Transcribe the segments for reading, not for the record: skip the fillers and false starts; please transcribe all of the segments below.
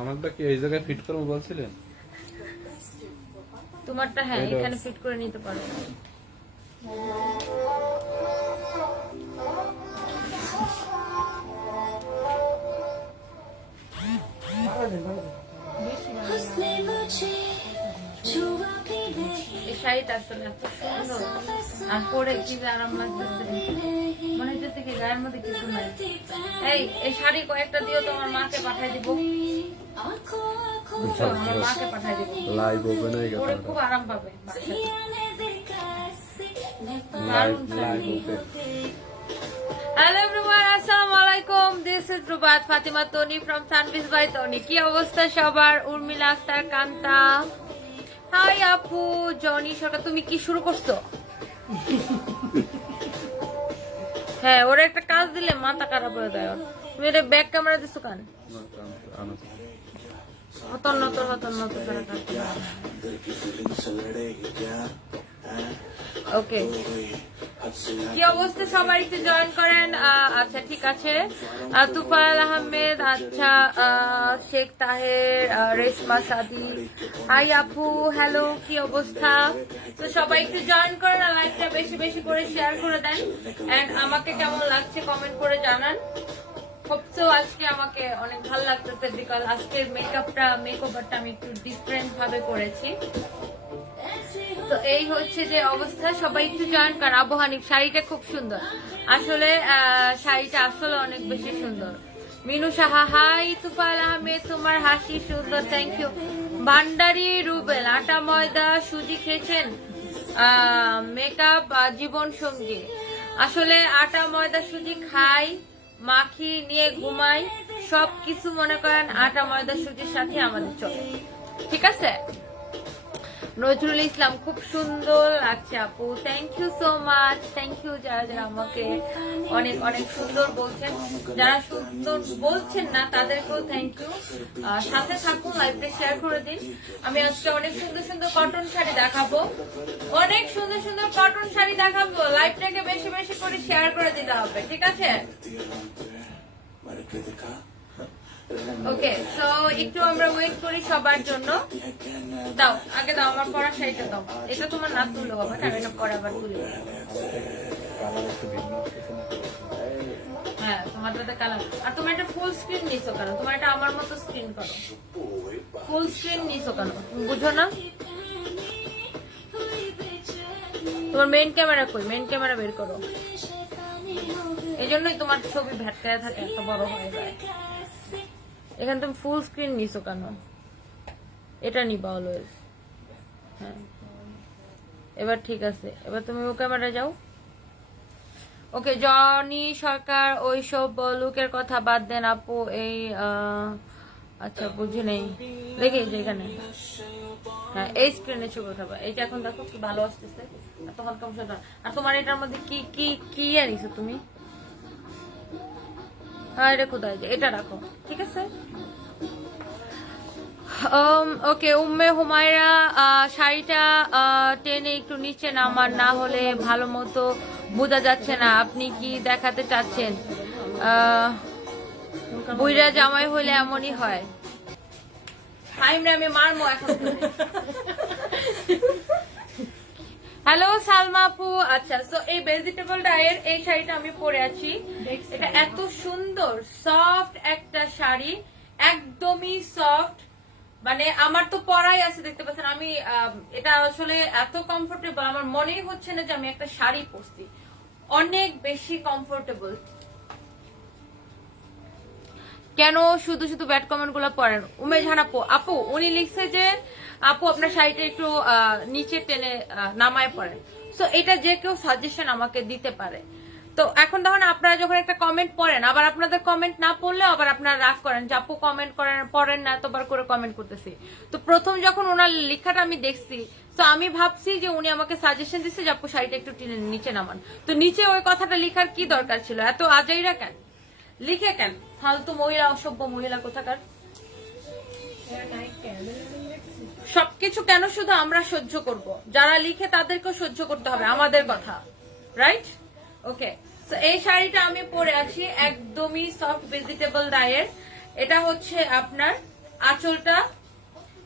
আমারটা কি এই জায়গায় ফিট করবো বলছিলেন? তোমারটা হ্যাঁ এখানে ফিট করে নিতে পারো। এই শাড়িটা আসলে এত সুন্দর আর পরে কি যে আরাম লাগতেছে, মনে হচ্ছে কি গায়ের মধ্যে কিছু নাই। এই শাড়ি কয়েকটা দিও তো আমার মাকে পাঠাই দিব, আমার মাকে পাঠাই দিব, লাইভ ওপেন হয়ে গেছে, পরে খুব আরাম পাবে। হ্যালো এভরিওয়ান, আসসালামু আলাইকুম। This is রুবাত Fatima Toni from Sanvees by Toni. কি অবস্থা সবার? উর্মিলা আক্তার কান্তা, হাই আপু। জনি সরকার, তুমি কি শুরু করছো? হ্যাঁ, ওরা একটা কাজ দিলে মাথা খারাপ হয়ে যায়। তুমি এটা ব্যাক ক্যামেরা দিছো কেন? হতন নতর ওকে, কি অবস্থা সবাই? একটু জয়েন করেন। আচ্ছা ঠিক আছে। তুফাইল আহমেদ, আচ্ছা শেখ তাহের, রেশমা সাদি, হাই আপু, হ্যালো, কি অবস্থা? তো সবাই একটু জয়েন করেন আর লাইভটা বেশি বেশি করে শেয়ার করে দেন। এন্ড আমাকে কেমন লাগছে কমেন্ট করে জানান। হোপসো আজকে আমাকে অনেক ভালো লাগতেছে, বিকজ আজকের মেকওভারটা আমি একটু ডিফারেন্ট ভাবে করেছি। তো এই হচ্ছে যে অবস্থা, সবাই একটু জয়েন করেন। আবু হানিফ, শাড়িটা খুব সুন্দর আসলে, শাড়িটা আসলে অনেক বেশি সুন্দর। মিনু সাহা, হাই। তুফাইল আহমেদ, তোমার হাসি সুন্দর, থ্যাংক ইউ। ভান্ডারি রুবেল, আটা ময়দা সুজি খেয়েছেন? মেকআপ জীবন সঙ্গী, আসলে আটা ময়দা সুজি খাই, মাখি, নিয়ে ঘুমাই, সবকিছু মনে করেন আটা ময়দা সুজির সাথে আমাদের চলে, ঠিক আছে? নজরুল ইসলাম, খুব সুন্দর লাগছে আপু, thank you so much, thank you. যারা যারা আমাকে অনেক অনেক সুন্দর বলছেন, যারা সুন্দর বলছেন না তাদেরকেও থ্যাংক ইউ। সাথে থাকুন, লাইভটা শেয়ার করে দিন। আমি আজকে অনেক সুন্দর সুন্দর কটন শাড়ি দেখাবো, অনেক সুন্দর সুন্দর কটন শাড়ি দেখাবো। লাইভটাকে বেশি বেশি করে শেয়ার করে দিতে হবে, ঠিক আছে? ওকে, সো একটু আমরা ওয়েট করি সবার জন্য। দাও আগে, দাও আমার পরা শাড়িটা দাও। এটা তোমার না তুলো বাবা, আমি এটা পরে আবার তুলে। হ্যাঁ, তোমারটাতে কালার। আর তোমার এটা ফুল স্ক্রিন নিছো কেন? তোমার এটা আমার মতো স্ক্রিন করো, ফুল স্ক্রিন নিছো কেন? বুঝো না? তোমার মেইন ক্যামেরা কই? মেইন ক্যামেরা বের করো। এই জন্যই তোমার ছবি ভেটকায় থাকে, এত বড় হয়ে যায়। এখানে তুমি ফুল স্ক্রিন নিছো কেন? এটা নিবা অলওয়েজ। হ্যাঁ, এবার ঠিক আছে, এবার তুমি ও ক্যামেরা যাও। ওকে, জনি সরকার, ওইসব লুকের কথা বাদ দেন আপু। এই আচ্ছা বুঝি নেই, দেখি যে এখানে, হ্যাঁ এই স্ক্রিনে ছবি উঠাবা। এইটা এখন দেখো কি ভালো আসতেছে, তখন কম সুন্দর। আর তোমার এটার মধ্যে কি কি কি আনিছো তুমি? হ্যাঁ এটা কোথায়? এটা রাখো, ঠিক আছে? ওকে, উম্মে হুমায়রা, শাড়িটা টেনে একটু নিচে নামান, না হলে ভালো মতো বোঝা যাচ্ছে না। আপনি কি দেখাতে চাচ্ছেন? বুইরা জামাই হলে এমনই হয়। আমি মারমো এখন। হ্যালো সালমা আপু, আচ্ছা সো এই ভেজিটেবল ডায়ের এই শাড়িটা আমি পরে আছি। এটা এত সুন্দর সফট একটা শাড়ি, একদমই সফট, মানে আমার তো পরাই আছে, দেখতে পাচ্ছেন। আমি এটা আসলে এত কমফোর্টেবল, আমার মনেই হচ্ছে না যে আমি একটা শাড়ি পরছি, অনেক বেশি কমফোর্টেবল। কেন শুধু শুধু ব্যাড কমেন্ট গুলো পড়েন? উমেশান আপু উনি লিখছে যে আপু আপনার শাড়িটা একটু নিচে টেনে নামায় পড়েন। সো এটা যে কেউ সাজেশন আমাকে দিতে পারে। তো এখন তখন আপনারা যখন একটা কমেন্ট পড়েন, আবার আপনাদের কমেন্ট না পড়লেও আবার আপনারা রাগ করেন যে আপু কমেন্ট করেন, পড়েন না, এতবার করে কমেন্ট করতেছি। তো প্রথম যখন ওনার লেখাটা আমি দেখছি, তো আমি ভাবছি যে উনি আমাকে সাজেশন দিচ্ছে যে আপু শাড়িটা একটু নিচে নামান। তো নিচে ওই কথাটা লেখার কি দরকার ছিল? এত আজাইরা কেন লিখে? কেন ফালতু মহিলা, অসভ্য মহিলা কোথাকার। সবকিছু কেন শুধু আমরা সহ্য করব? যারা লিখে তাদেরকেও সহ্য করতে হবে আমাদের কথা, রাইট? ওকে, So, এই শাড়িটা আমি পরে আছি একদমই সফট ভেজিটেবল ডাইয়ের। এটা হচ্ছে আপনার আঁচলটা,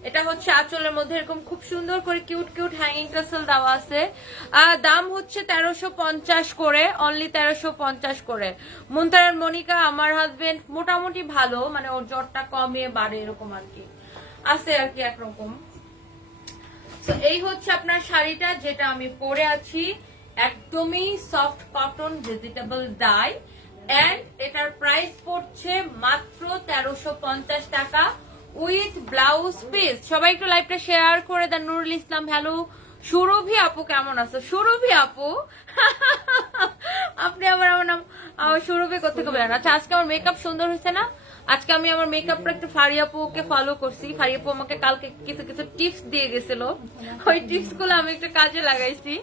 এটা হচ্ছে আঁচলের মধ্যে এরকম খুব সুন্দর করে কিউট কিউট হ্যাঙ্গিং টাসেল দেওয়া আছে। দাম হচ্ছে 1350 করে, অনলি 1350 করে। মুনতারার মনিকা আমার হাজবেন্ড মোটামুটি ভালো, মানে ওর জ্বরটা কমে বাড়ে এরকম আর কি আছে আর কি একরকম। তো এই হচ্ছে আপনার শাড়িটা যেটা আমি পরে আছি, একদমই soft cotton vegetable dye, and এটার প্রাইস পড়ছে মাত্র 1350 টাকা উইথ ব্লাউজ পিস। সবাই একটু লাইভটা শেয়ার করে দেন। নুরুল ইসলাম হ্যালো। সুরভি আপু কেমন আছো? সুরভি আপু আপনি আমার নাম সুরভি কোথেকে বলেন? আচ্ছা, আজকে আমার মেকআপ সুন্দর হয়েছে না? আজকে আমি আমার মেকআপটা একটু ফারিয়াপুকে ফলো করছি। ফারিয়াপু আমাকে কালকে কিছু কিছু টিপস দিয়ে গেছিল, ওই টিপস গুলো আমি একটু কাজে লাগাইছি।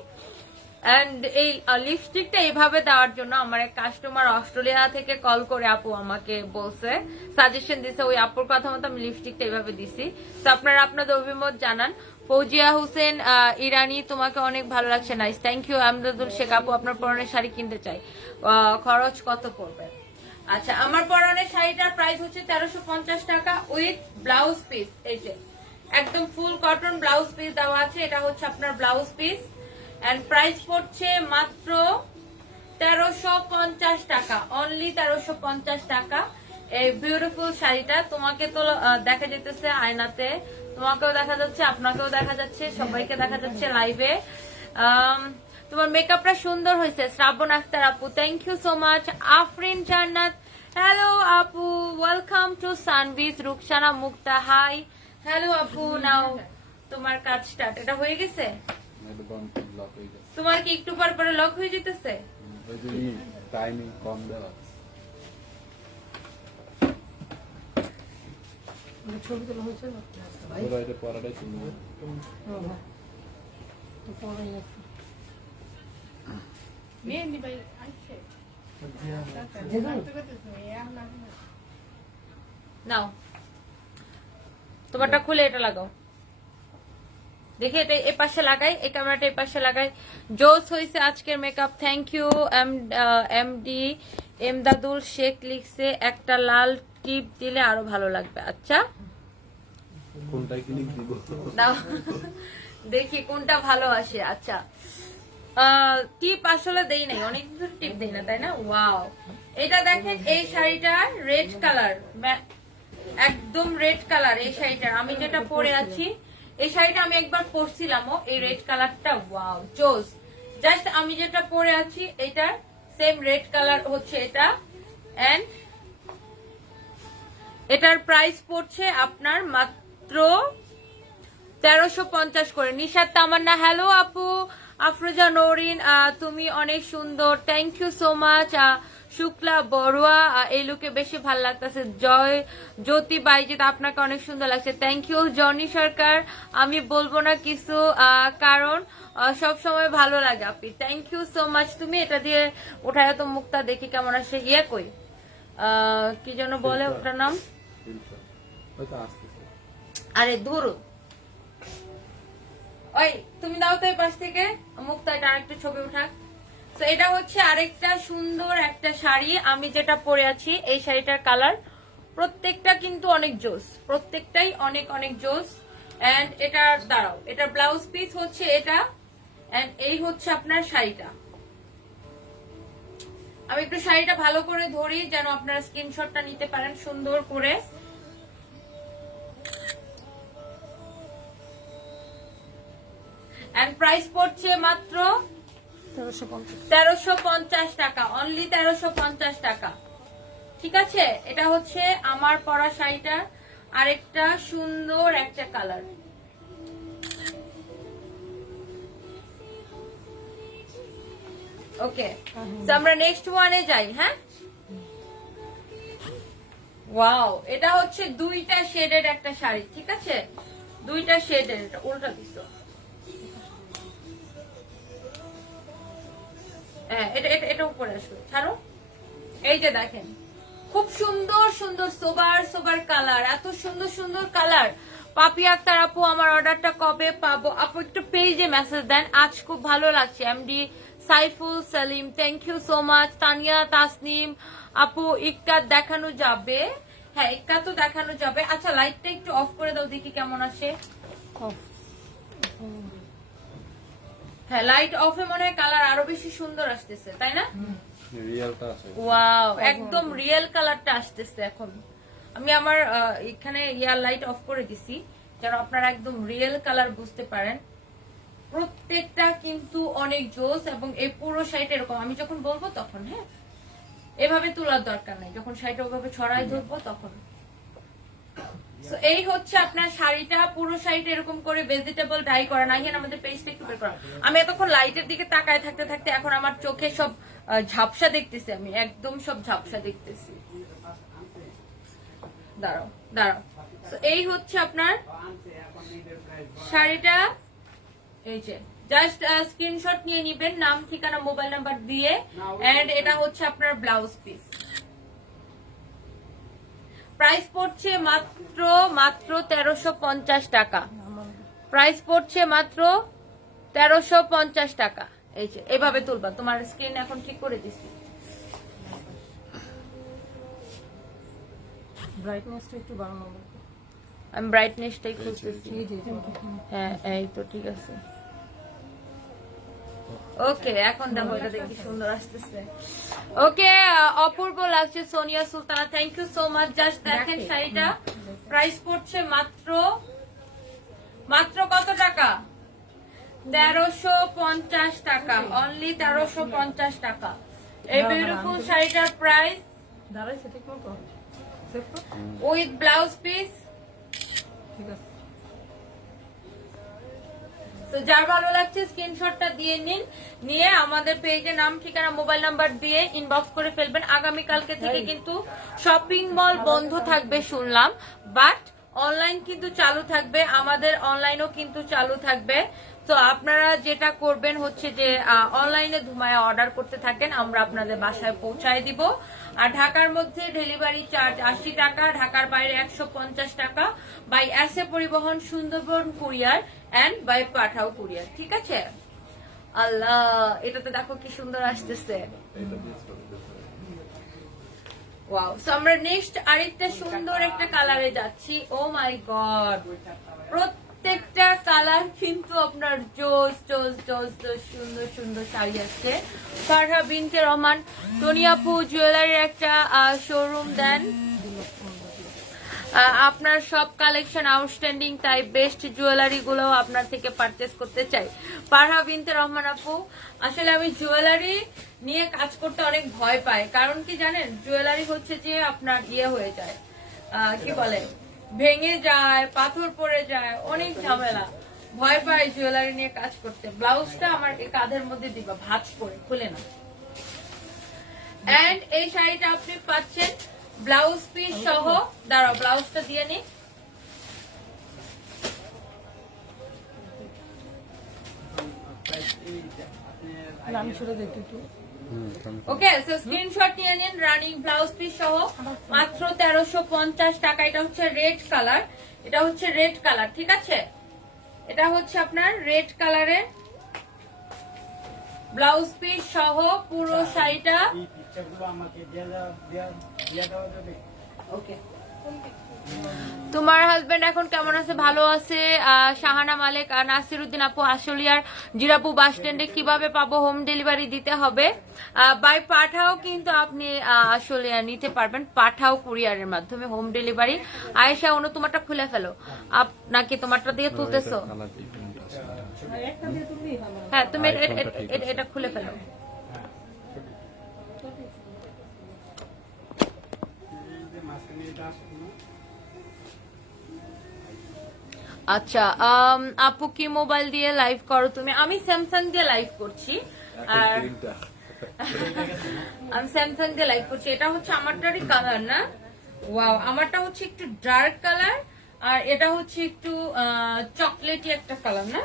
এন্ড এই লিপস্টিকটা এইভাবে দেওয়ার জন্য আমার এক কাস্টমার অস্ট্রেলিয়া থেকে কল করে আপু আমাকে বলছে, সাজেশন দিছে, ওই আপুর কথা মতো আমি লিপস্টিকটা এইভাবে দিছি। তো আপনারা আপনাদের অভিমত জানান। ফৌজিয়া হোসেন ইরানি, তোমাকে অনেক ভালো লাগছে, nice, thank you. Amdadul Sheikh আপু, আপনার পরনের শাড়ি কিনতে চাই, খরচ কত পড়বে? আচ্ছা, আমার পরনের শাড়িটার প্রাইস হচ্ছে 1350 টাকা উইথ ব্লাউজ পিস। এই যে একদম ফুল কটন ব্লাউজ পিস দেওয়া আছে, এটা হচ্ছে আপনার ব্লাউজ পিস, এন্ড প্রাইস পড়ছে মাত্র 1350 টাকা, অনলি 1350 টাকা। এই বিউটিফুল শাড়িটা তোমাকে তো দেখা যেতেছে আয়নাতে, তোমাকেও দেখা যাচ্ছে, আপনাকেও দেখা যাচ্ছে, সবাইকে দেখা যাচ্ছে লাইভে। তোমার মেকআপটা সুন্দর হয়েছে। শ্রাবণ আক্তার আপু, thank you so much. Afrin Jannat, hello আপু, welcome to Sunbiz. Rukhsana Mukta, hi, hello আপু। নাও তোমার কাজ স্টার্ট। এটা হয়ে গেছে? তোমার কি একটু পর পরে লক হয়ে যেতেছে? টাইমিং কম দেওয়া। ছবি তোলা হয়েছে না ভাই? ওরা এটা পড়াটাই শুনবো। মেহেন্দি ভাই আসছে নাও তোমারটা খুলে এটা লাগাও, দেখে এটা এই পাশে লাগাই, এই ক্যামেরাটা এই পাশে লাগাই। জোস হয়েছে আজকের makeup, thank you. MD Emdadul Sheikh লিখছে একটা লাল টিপ দিলে আরো ভালো লাগবে। আচ্ছা, কোনটাই ক্লিক দিব? নাও দেখি কোনটা ভালো আসে। আচ্ছা, টিপ আসলে দেই নাই, অনেক কিছু টিপ দেই না, তাই না? ওয়াও, এটা দেখেন, এই শাড়িটা রেড কালার, একদম রেড কালার এই শাড়িটার। আমি যেটা পরে আছি এই শাড়িটা আমি একবার পরছিলামও, এই রেড কালারটা। ওয়াও, জোস। জাস্ট আমি যেটা পরে আছি এটার সেম রেড কালার হচ্ছে এটা, এন্ড এটার প্রাইস পড়ছে আপনার মাত্র 1350 করে। নিশাত তামান্না, হ্যালো আপু। আফরোজা নৌরিন, তুমি অনেক সুন্দর, thank you so much. Shukla Barua, এই লুকে বেশি ভালো লাগতেছে। জয় জ্যোতি বাইজিৎ, আপনাকে অনেক সুন্দর লাগছে, থ্যাংক ইউ। জনি সরকার, আমি বলবো না কিছু, কারণ সব সময় ভালো লাগে আপনি, থ্যাংক ইউ সো মাচ। তুমি এটা দিয়ে ওঠায় তো মুক্তা দেখি কেমন আসে। ইয়ে কই কি যেন বলে ওটার নাম? আরে ধরো, ওই তুমি দাও তো এই পাশ থেকে মুক্তা, এটা আরেকটা ছবি উঠাক। তো এটা হচ্ছে আরেকটা সুন্দর একটা শাড়ি আমি যেটা পরে আছি। এই শাড়িটার কালার প্রত্যেকটা কিন্তু অনেক জোস, প্রত্যেকটাই অনেক অনেক জোস। এন্ড এটার দাঁড়াও, এটা ব্লাউজ পিস হচ্ছে এটা, এন্ড এই হচ্ছে আপনার শাড়িটা। আমি একটু শাড়িটা ভালো করে ধরি যেন আপনারা স্ক্রিনশটটা নিতে পারেন সুন্দর করে। এন্ড প্রাইস পড়ছে মাত্র 1350 টাকা, অনলি 1350 টাকা। ঠিক আছে, এটা হচ্ছে আমার পরা শাড়িটা আরেকটা সুন্দর একটা কালার। ওকে, তো আমরা নেক্সট ওয়ানে যাই। হ্যাঁ, ওয়াও, এটা হচ্ছে দুইটা শেডের একটা শাড়ি। ঠিক আছে, দুইটা শেডের, এটা উল্টা দিছো। হ্যাঁ, এটা উপরে আসবে, ছাড়ো। এই যে দেখেন, খুব সুন্দর সুন্দর সোবার সোবার কালার, এত সুন্দর সুন্দর কালার। পাপি আক্তার আপু, আমার অর্ডারটা কবে পাবো? আপু একটু পেজে মেসেজ দেন। আজ খুব ভালো লাগছে। MD Saiful Salim, thank you so much. Tania Tasnim আপু, ইক্কাত দেখানো যাবে? হ্যাঁ, ইক্কাত তো দেখানো যাবে। আচ্ছা, লাইটটা একটু অফ করে দাও, দেখি কেমন আসে। হ্যাঁ, লাইট অফে মনে হয় কালার আরো বেশি সুন্দর আসতেছে, তাই না? রিয়েলটা আছে। ওয়াও, একদম রিয়েল কালারটা আসতেছে এখন। আমি আমার এখানে ইয়ার লাইট অফ করে দিছি যেন আপনারা একদম রিয়েল কালার বুঝতে পারেন। প্রত্যেকটা কিন্তু অনেক জোস, এবং এই পুরো শাড়িটা এরকম আমি যখন বলবো তখন, হ্যাঁ, এভাবে তোলার দরকার নাই, যখন শাড়িটা ওভাবে ছড়াই ধরবো তখন। So, এই হচ্ছে আপনার শাড়িটা, পুরো শাড়িটা এরকম করে ভেজিটেবল ডাই করা। নাহিয়ান আমাদের পেজটা একটু বের করা। আমি এতক্ষণ লাইটের দিকে তাকায় থাকতে থাকতে এখন আমার চোখে সব ঝাপসা দেখতেছি, আমি একদম সব ঝাপসা দেখতেছি। দাঁড়াও দাঁড়াও। So, এই হচ্ছে আপনার শাড়িটা। এই যে জাস্ট স্ক্রিনশট নিয়ে নিবেন, নাম ঠিকানা মোবাইল নাম্বার দিয়ে। এন্ড এটা হচ্ছে আপনার ব্লাউজ পিস। প্রাইস পড়ছে মাত্র 1350 টাকা। প্রাইস পড়ছে মাত্র 1350 টাকা। এই যে এভাবে তুলবা, তোমার স্ক্রিন এখন ঠিক করে দিচ্ছি। ব্রাইটনেসটা একটু বাড়ানো হবে। আমি ব্রাইটনেসটাই খুঁজতেছি। এই যে হ্যাঁ, এই তো ঠিক আছে। ওকে, এখন দেখো এটা দেখি সুন্দর আসতেছে। ওকে, অপূর্ব লাগছে Sonia Sultana, thank you so much. Just দেখেন শাড়িটা, প্রাইস পড়ছে মাত্র কত টাকা? 1350 টাকা, অনলি 1350 টাকা। এই বিউটিফুল শাড়িটার প্রাইস দাঁড়াইছে ঠিক মতো সেভ কর। With blouse piece. ঠিক আছে। তো যার ভালো লাগছে স্ক্রিনশটটা দিয়ে নিন, নিয়ে আমাদের পেজে নাম ঠিকানা মোবাইল নাম্বার দিয়ে ইনবক্স করে ফেলবেন। আগামীকালকে থেকে কিন্তু শপিং মল বন্ধ থাকবে শুনলাম, বাট অনলাইন কিন্তু চালু থাকবে, আমাদের অনলাইনও কিন্তু চালু থাকবে। তো আপনারা যেটা করবেন হচ্ছে যে অনলাইনে ধুমায় অর্ডার করতে থাকেন, আমরা আপনাদের বাসায় পৌঁছায় দিব। আর ঢাকার মধ্যে ডেলিভারি চার্জ 80 টাকা, ঢাকার বাইরে 150 টাকা, by SA Paribahan, Sundarban courier and by Pathao courier. ঠিক আছে? আল্লাহ, এটাতে দেখো কি সুন্দর আসতেছে। ওয়াও। সো আমরা নেক্সট আরেকটা সুন্দর একটা কালারে যাচ্ছি। ও মাই গড, প্রত্যেকটা কালার কিন্তু আপনার জোস জোস জোস জোস সুন্দর সুন্দর শাড়ি আসছে। ফারহা বিনতে রহমান, টনিয়াপু জুয়েলারির একটা শোরুম দেন। আপনার সব কালেকশন আউটস্ট্যান্ডিং, তাই বেস্ট জুয়েলারি গুলো আপনার থেকে পারচেস করতে চাই। ফারহা বিনতে রহমান আপু, আসলে আমি জুয়েলারি নিয়ে কাজ করতে অনেক ভয় পাই, কারণ কি জানেন, জুয়েলারি হচ্ছে যে আপনার ইয়ে হয়ে যায়, কি বলে, ভেঙে যায়, পাথর পড়ে যায়, অনেক ঝামেলা, ভয় পাই জুয়েলারি নিয়ে কাজ করতে। ব্লাউজটা আমার এই কাঁধের মধ্যে দিবা, ভাঁজ করে খুলে না। এন্ড এই শাড়িটা আপনি পাচ্ছেন ব্লাউজ পিস সহ। দাঁড়াও, ব্লাউজটা দিয়ে নি। আমি সেটা দেখি একটু। ওকে, সো স্ক্রিনশট নিয়ে নিন, রানিং ব্লাউজ পিস সহ মাত্র 1350 টাকা। এটা হচ্ছে রেড কালার, এটা হচ্ছে রেড কালার, ঠিক আছে? এটা হচ্ছে আপনার রেড কালারের ব্লাউজ পিস সহ পুরো শাড়িটা। ওকে, তোমার হাজবেন্ড এখন কেমন আছে? ভালো আছে। শাহানা মালিক, নাসিরউদ্দিন আপু, আশুলিয়ার জিরাপু বাস স্ট্যান্ডে কিভাবে পাবো? হোম ডেলিভারি দিতে হবে। বাই পাঠাও কিন্তু আপনি আশুলিয়া নিতে পারবেন, পাঠাও কুরিয়ারের মাধ্যমে হোম ডেলিভারি। আয়েশা অনু, তোমারটা খুলে ফেলো নাকি তোমারটা দিয়ে তুলতেছো? হ্যাঁ, তুমি এটা খুলে ফেলো। আচ্ছা, আপু কি মোবাইল দিয়ে লাইভ করো তুমি? আমি স্যামসাং দিয়ে লাইভ করছি। আর আমি স্যামসাং দিয়ে লাইভ করছি। এটা হচ্ছে আমারটারই কালার না? ওয়াও, আমারটা হচ্ছে একটু ডার্ক কালার, আর এটা হচ্ছে একটু চকলেটি একটা কালার না?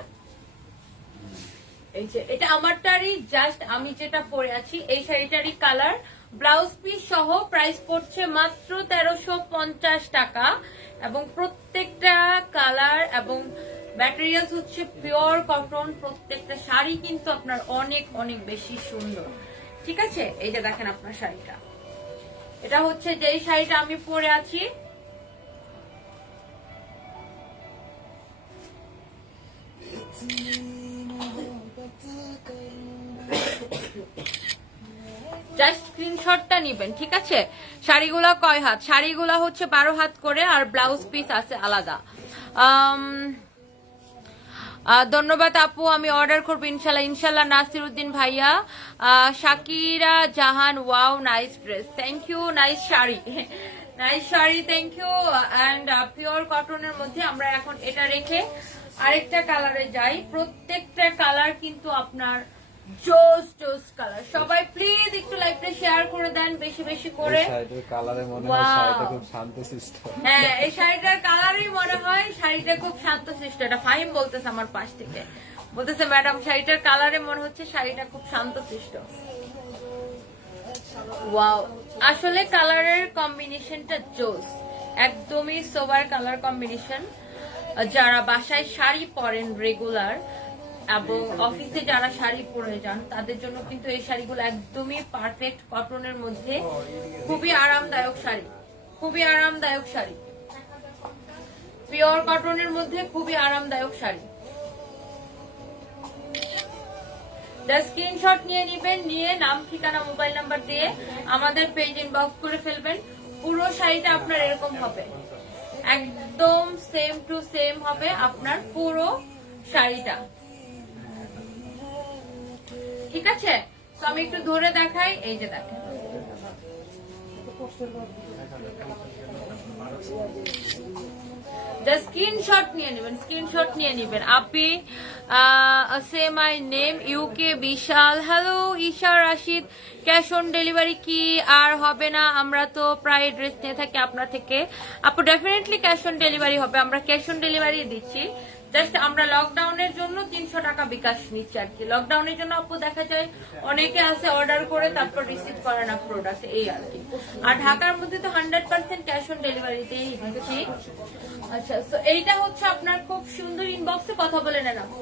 এই যে এটা আমারটারই, জাস্ট আমি যেটা পরে আছি এই শাড়িটারই কালার। ব্লাউজ পিস সহ প্রাইস পড়ছে মাত্র 1350 টাকা, এবং প্রত্যেকটা কালার এবং ম্যাটেরিয়ালস হচ্ছে পিওর কটন, প্রত্যেকটা শাড়ি কিন্তু আপনার অনেক অনেক বেশি সুন্দর। ঠিক আছে, এই যে দেখেন আপনার শাড়িটা, এটা হচ্ছে যেই শাড়িটা আমি পরে আছি। জাস্ট স্ক্রিনশটটা নিবেন, ঠিক আছে। শাড়িগুলা কয় হাত? শাড়িগুলা হচ্ছে 12 হাত করে, আর ব্লাউজ পিস আছে আলাদা। ধন্যবাদ আপু, আমি অর্ডার করবো ইনশাল্লাহ। ইনশাল্লাহ নাসির উদ্দিন ভাইয়া। Shakira Jahan, wow nice dress, thank you. Nice sari, nice sari, thank you. And pure কটনের মধ্যে আমরা এখন এটা রেখে আরেকটা কালারে যাই। প্রত্যেকটা কালার কিন্তু আপনার জোস জোস কালার। সবাই প্লিজ একটু লাইভটা শেয়ার করে দেন বেশি বেশি করে। শাড়িটার কালারে মনে হয় শাড়িটা খুব শান্তশিষ্ট। হ্যাঁ, এই শাড়িটার কালারই মনে হয় শাড়িটা খুব শান্তশিষ্ট। এটা ফাহিম বলতেছে আমার পাশ থেকে, বলতেছে ম্যাডাম শাড়িটার কালারে মনে হচ্ছে শাড়িটা খুব শান্তশিষ্ট। ওয়াও, আসলে কালারের কম্বিনেশনটা জোস, একদমই সোবার কালার কম্বিনেশন। যারা বাসায় শাড়ি পরেন রেগুলার এবং অফিসে যারা শাড়ি পরে যান তাদের জন্য কিন্তু এই শাড়িগুলো একদমই পারফেক্ট। কটনের মধ্যে খুবই আরামদায়ক শাড়ি, খুবই আরামদায়ক শাড়ি, পিওর কটনের মধ্যে খুবই আরামদায়ক শাড়ি। স্ক্রিনশট নিয়ে নিবেন, নিয়ে নাম ঠিকানা মোবাইল নাম্বার দিয়ে আমাদের পেজ ইনবক্স করে ফেলবেন। পুরো শাড়িটা আপনার এরকম হবে, একদম সেম টু সেম হবে আপনার পুরো শাড়িটা। ঠিক আছে, তো আমি একটু ধরে দেখাই। এই যে দেখেন, স্ক্রিনশট নিয়ে নেবেন, স্ক্রিনশট নিয়ে নেবেন। আপি say my name UK Bishal. Hello Isha Rashid, cash on delivery কি আর হবে না? আমরা তো প্রায় ড্রেস নিয়ে থাকি আপনার থেকে। আপু ডেফিনেটলি ক্যাশ অন ডেলিভারি হবে, আমরা ক্যাশ অন ডেলিভারি দিচ্ছি। জাস্ট আমরা লকডাউনের জন্য 300 টাকা বিকাশ নিচ্ছি আর কি। লকডাউনের জন্য আপু দেখা যায় অনেকে আছে অর্ডার করে তারপর রিসিভ করে না প্রোডাক্ট, এই আর কি। আর ঢাকার মধ্যে তো 100% ক্যাশ অন ডেলিভারিতেই দিচ্ছি। আচ্ছা, তো এইটা হচ্ছে আপনার খুব সুন্দর, ইনবক্সে কথা বলে নেন আপু।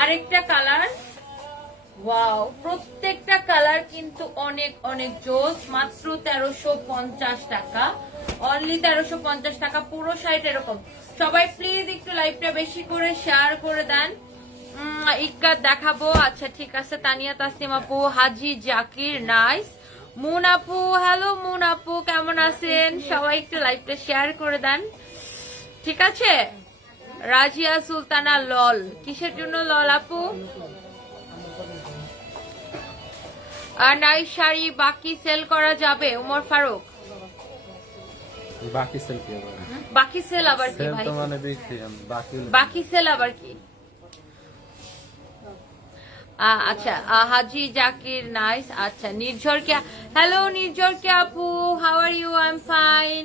আরেকটা কালার, ওয়াও, প্রত্যেকটা কালার কিন্তু অনেক অনেক জোস। মাত্র 1350 টাকা, অনলি 1350 টাকা। পুরো শাড়িটা এরকম। সবাই প্লিজ একটু লাইভটা বেশি করে শেয়ার করে দেন। ইক্কাত দেখাবো, আচ্ছা ঠিক আছে। তানিয়া তাসনিম আপু, হাজি জাকির নাইস। মুন আপু, হ্যালো মুন আপু, কেমন আছেন? সবাই একটু লাইভটা শেয়ার করে দেন, ঠিক আছে। রাজিয়া সুলতানা, লল কিসের জন্য লল আপু? আর নাইস শাড়ি বাকি সেল করা যাবে? উমর ফারুক, বাকি সেল কি হবে? বাকি সেল আবার কি সেল ভাই? তো মানে বিক্রি, বাকি বাকি সেল আবার কি? আচ্ছা, হাজি জাকির নাইস। আচ্ছা, নির্ঝর কে, হ্যালো নির্ঝর কে আপু, how are you? I am fine.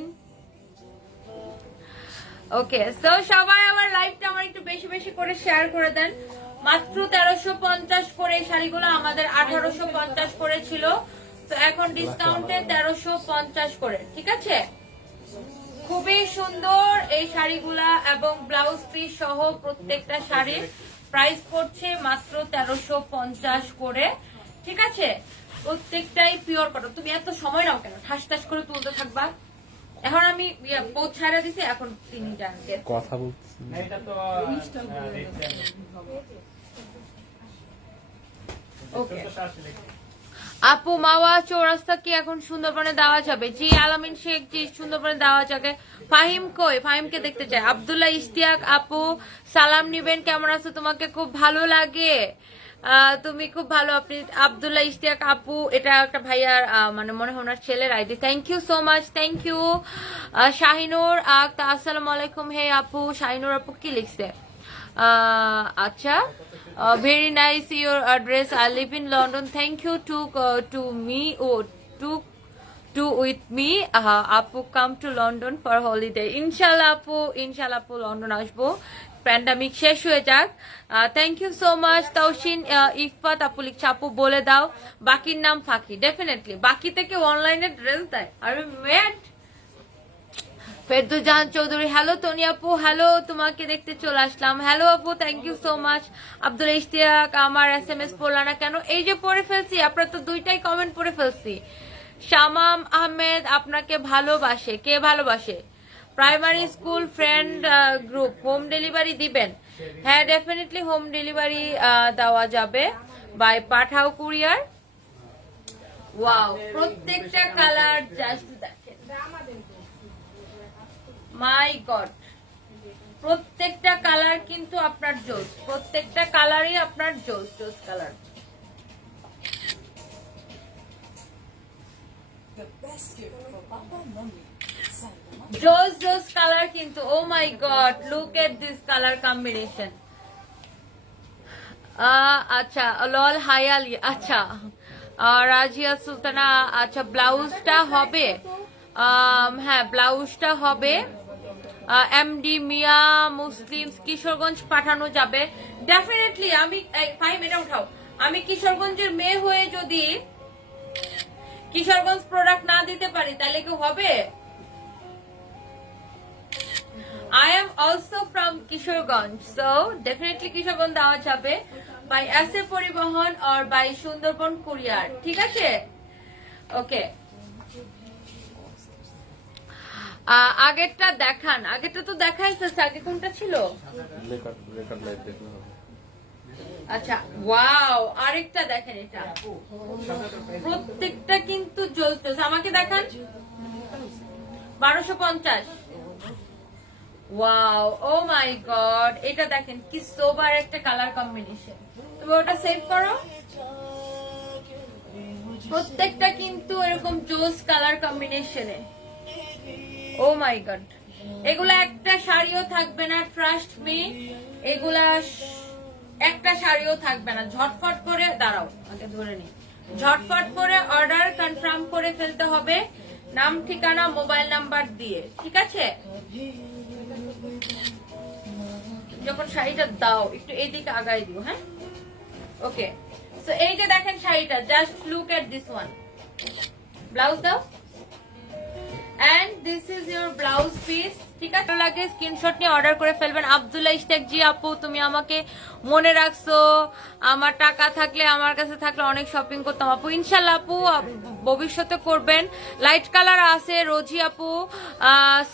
Okay, so সবাই আমার লাইভটা আমার একটু বেশি বেশি করে শেয়ার করে দেন। মাত্র 1350 করে এই শাড়িগুলো আমাদের 1850 করে ছিল, তো এখন ডিসকাউন্টে 1350 করে, ঠিক আছে। খুবই সুন্দর এই শাড়িগুলা এবং ব্লাউজ পিস সহ প্রত্যেকটা শাড়ির প্রাইস পড়ছে মাত্র 1350 করে, ঠিক আছে। প্রত্যেকটাই পিওর কটন। তুমি এত সময় নাও কেন, ঠাস ঠাস করে তুলতে থাকবা। এখন আমি পৌঁছ ছাড়া দিছি, এখন তিনি জানবে কথা বলছি। ওকে আপু, মাওয়া চৌরাস্তা কি এখন সুন্দরবনে দেওয়া যাবে? জি আলামিন শেখ, জি সুন্দরবনে দেওয়া যাবে। ফাহিম কই? ফাহিমকে দেখতে চাই। আব্দুল্লাহ ইশতিয়াক আপু, সালাম নিবেন, কেমন আছো? তোমাকে খুব ভালো লাগে, তুমি খুব ভালো। আপনি আব্দুল্লাহ ইশতিয়াক আপু, এটা একটা ভাইয়ার মানে মনে হয় ওনার ছেলের ID. Thank you so much, thank you. Shahinur আসসালামু আলাইকুম। হে আপু, শাহিনুর আপু কি লিখছে? আচ্ছা, very nice your address. I live in London. Thank you to me or to with me. Apu come to London for holiday. Inshallah apu London আসবো pandemic শেষ হয়ে যাক। Thank you so much. Taoshin Ifat আপু লিখছে, আপু বলে দাও বাকির নাম ফাঁকি। ডেফিনেটলি বাকি থেকে অনলাইনে ড্রেস দেয়, আর ম্যাট ফেরদৌজান চৌধুরী, হ্যালো তনি আপু, হ্যালো, তোমাকে দেখতে চলে আসলাম। হ্যালো আপু, thank you so much. Abdul Ishtiaq, আমার SMS পড়লা না কেন? এই যে পড়ে ফেলছি, আপনার তো দুইটাই কমেন্ট পড়ে ফেলছি। শামাম আহমেদ, আপনাকে ভালোবাসে। কে ভালোবাসে? Primary school friend group home delivery দিবেন? হ্যাঁ, ডেফিনেটলি হোম ডেলিভারি দেওয়া যাবে বাই পাঠাও কুরিয়ার। ওয়াও, প্রত্যেকটা কালার জাস্ট দেখেন, মাই গড, প্রত্যেকটা কালার কিন্তু আপনার জোস, প্রত্যেকটা কালারই আপনার জোস জোস কালার। জোস জোস কালার কিন্তু, oh my god, look at this colour combination. আচ্ছা, লল হায়ালি, আচ্ছা, রাজিয়া সুলতানা, আচ্ছা ব্লাউজটা হবে, হ্যাঁ ব্লাউজটা হবে। এমডি মিয়া মুসলিমস, কিশোরগঞ্জ পাঠানো যাবে ডেফিনেটলি। আমি ফাইম এটা উঠাও, আমি কিশোরগঞ্জের মেয়ে হয়ে যদি কিশোরগঞ্জ প্রোডাক্ট না দিতে পারি তাহলে কি হবে? I am also from Kishorganj, so definitely Kishorganj দেওয়া যাবে by SA পরিবহন or by সুন্দরবন কুরিয়ার, ঠিক আছে? ওকে, আগেরটা দেখান। আগেরটা তো দেখাই ফেলছে, আগে কোনটা ছিল? রেকর্ড লাইভ দেখলে হবে। আচ্ছা, ওয়াও, আরেকটা দেখেন, এটা প্রত্যেকটা কিন্তু জোস জোস। আমাকে দেখান, 1250। ওয়াও, ও মাই গড, এটা দেখেন কি সোবার একটা কালার কম্বিনেশন। তুমি ওটা সেভ করো। প্রত্যেকটা কিন্তু এরকম জোস কালার কম্বিনেশনে। ও মাই গড, এগুলা একটা শাড়িও থাকবে না, ট্রাস্ট মি, এগুলা একটা শাড়িও থাকবে না। ঝটফট করে দাঁড়াও, আগে ধরে নি, ঝটফট করে অর্ডার কনফার্ম করে ফেলতে হবে, নাম ঠিকানা মোবাইল নাম্বার দিয়ে, ঠিক আছে? যখন শাড়িটা দাও একটু এইদিকে আগাই দিও, হ্যাঁ? ওকে, সো এই যে দেখেন শাড়িটা, just look at this one. Blouse দাও, and this is your blouse piece, ঠিক আছে? লাগে স্ক্রিনশট নিয়ে অর্ডার করে ফেলবেন। আব্দুল্লাহ ইশতিয়াক, জি আপু, তুমি আমাকে মনে রাখছো, আমার টাকা থাকলে, আমার কাছে থাকলে অনেক শপিং করতাম আপু। ইনশাল্লাহ আপু, ভবিষ্যতে করবেন। লাইট কালার আছে, রোজি আপু,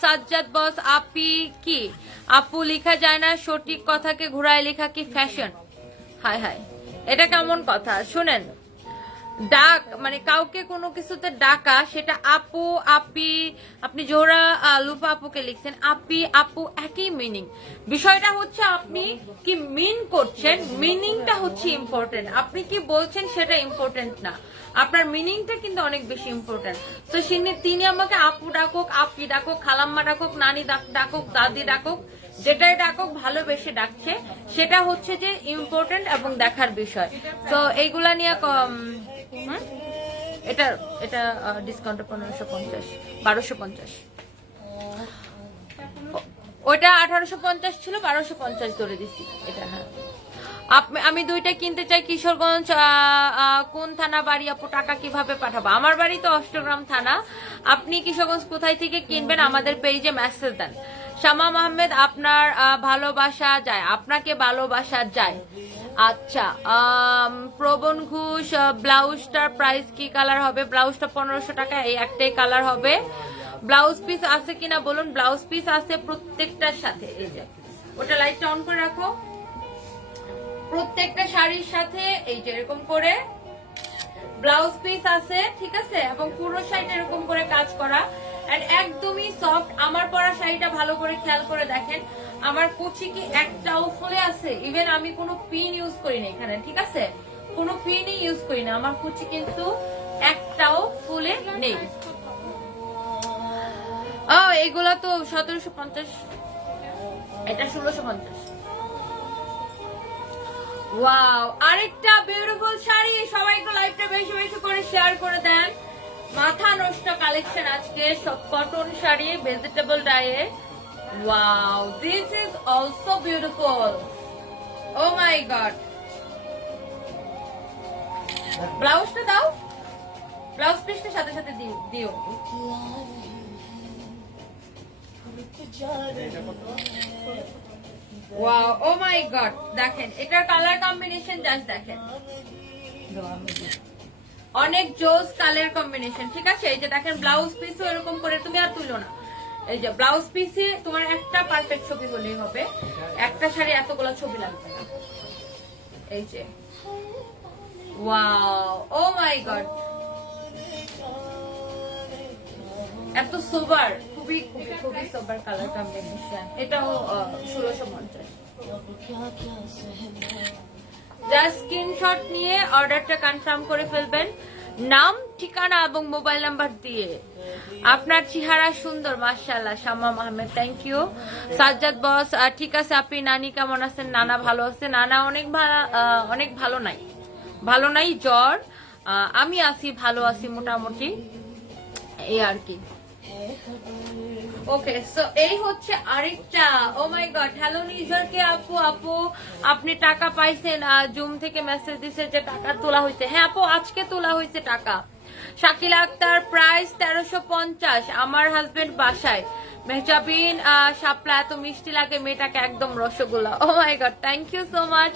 সাজ্জাদ বস, আপি কি আপু লেখা যায় না, সঠিক কথাকে ঘুরায় লেখা কি ফ্যাশন? হায় হায়, এটা কেমন কথা? শুনেন, ডাক মানে কাউকে কোনো কিছুতে ডাকা, সেটা আপু আপি, আপনি জোহরা লুফা আপুকে লিখছেন আপি আপু, একই মিনিং। বিষয়টা হচ্ছে আপনি কি মিন করছেন, মিনিংটা হচ্ছে ইম্পর্টেন্ট। আপনি কি বলছেন সেটা ইম্পর্টেন্ট না, আপনার মিনিংটা কিন্তু অনেক বেশি ইম্পর্টেন্ট। তো তিনি আমাকে আপু ডাকুক, আপি ডাকুক, খালাম্মা ডাকুক, নানি ডাকুক, দাদি ডাকুক, যেটাই ডাকুক ভালোবেসে ডাকছে, সেটা হচ্ছে যে ইম্পর্টেন্ট এবং দেখার বিষয়। তো এইগুলা নিয়ে এটা এটা ডিসকাউন্ট 1550, 1250, ওইটা 1850 ছিল, 1250 ধরে দিচ্ছি এটা। হ্যাঁ, আমি দুইটা কিনতে চাই। কিশোরগঞ্জ কোন থানা বাড়ি আপু, টাকা কিভাবে পাঠাবো? আমার বাড়ি তো অষ্টগ্রাম থানা। আপনি কিশোরগঞ্জ কোথায় থেকে কিনবেন আমাদের পেজে মেসেজ দেন। শামাম আহমেদ, আপনার ভালোবাসা যায়, আপনাকে ভালোবাসা যায়। আচ্ছা, প্রবণ ঘোষ, ব্লাউজটার প্রাইস কি কালার হবে? ব্লাউজটা 1500 টাকা, এই একটাই কালার হবে। ব্লাউজ পিস আছে কিনা বলুন। ব্লাউজ পিস আছে প্রত্যেকটার সাথে, এই যে ওটা লাইটটা অন করে রাখো, প্রত্যেকটা শাড়ির সাথে এই যে এরকম করে ব্লাউজ পিস আছে, ঠিক আছে? এবং পুরো শাড়িটা এরকম করে কাজ করা, এন্ড একদমই সফট। আমার পরা শাড়িটা ভালো করে খেয়াল করে দেখেন, আমার কুচি কি একটাও ফুলে আছে? ইভেন আমি কোনো পিন ইউজ করি না এখানে, ঠিক আছে? কোনো পিনই ইউজ করি না, আমার কুচি কিন্তু একটাও ফুলে নেই। এগুলা তো 1750, এটা 1650। ওয়াও, আরেকটা বিউটিফুল শাড়ি। সবাই একটু লাইভটা বেশি বেশি করে শেয়ার করে দেন। মাথা নষ্ট কালেকশন আজকে, সব কটন শাড়ি, ভেজিটেবল ডাইয়ে। Wow, this is also beautiful. Oh my god, ব্লাউজটা দাও, ব্লাউজ পিসটা সাথে সাথে দিও। ওয়াও, ও মাই গড, দেখেন এটার কালার কম্বিনেশন জাস্ট দেখেন, অনেক জোস কালার কম্বিনেশন। ঠিক আছে, এই যে দেখেন ব্লাউজ পিসও এরকম করে, তুমি আর তুলো না, এই যে ব্লাউজ পিসে তোমার একটা পারফেক্ট ছবি হলেই হবে, একটা শাড়ি এতগুলো ছবি লাগবে না। এই যে ওয়াও, ও মাই গড, এত সোবার, খুবই খুবই খুবই সোবার কালার কম্বিনেশন। এটাও 1650। জাস্ট স্ক্রিনশট নিয়ে অর্ডারটা কনফার্ম করে ফেলবেন, নাম, ঠিকানা এবং মোবাইল নাম্বার দিয়ে। আপনার চেহারা সুন্দর, মাশাআল্লাহ। শামাম আহমেদ, থ্যাংক ইউ। সাজ্জাদ বস, ঠিক আছে আপনি, নানি কেমন আছেন? নানা ভালো আছে, নানা অনেক ভালো নাই, জ্বর। আমি আছি, ভালো আছি মোটামুটি, এই আর কি। ওকে, সো এই হচ্ছে আরেকটা। ও মাই গড, হ্যালো নিজারকে আপু আপনি টাকা পাইছেন? জুম থেকে মেসেজ দিছে যে টাকা তোলা হয়েছে। হ্যাঁ আপু, আজকে তোলা হয়েছে টাকা। শাকিলা আক্তার, প্রাইস 1350। আমার হাজবেন্ড বাসায়। মেহজাবিন, শাপলা, এত মিষ্টি লাগে মেয়েটাকে, একদম rasgulla. Oh my god, thank you so much.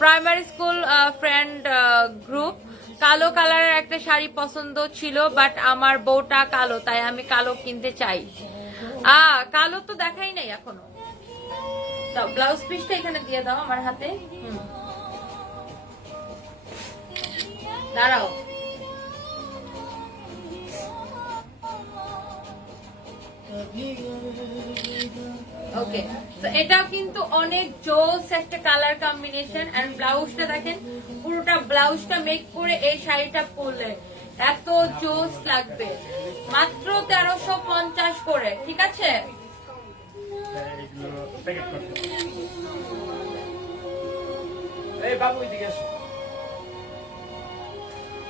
Primary school friend group. কালো কালারের একটা শাড়ি পছন্দ ছিল, বাট আমার বউটা কালো, তাই আমি কালো কিনতে চাই। কালো তো দেখাই নাই এখনো। দাও ব্লাউজ পিসটা এখানে দিয়ে দাও আমার হাতে। দাঁড়াও, ওকে। তো এটাও কিন্তু অনেক জোস একটা কালার কম্বিনেশন। এন্ড ব্লাউজটা দেখেন, পুরোটা ব্লাউজটা মেক করে এই শাড়িটা পরলে এত জোস লাগবে। মাত্র 1350 করে, ঠিক আছে?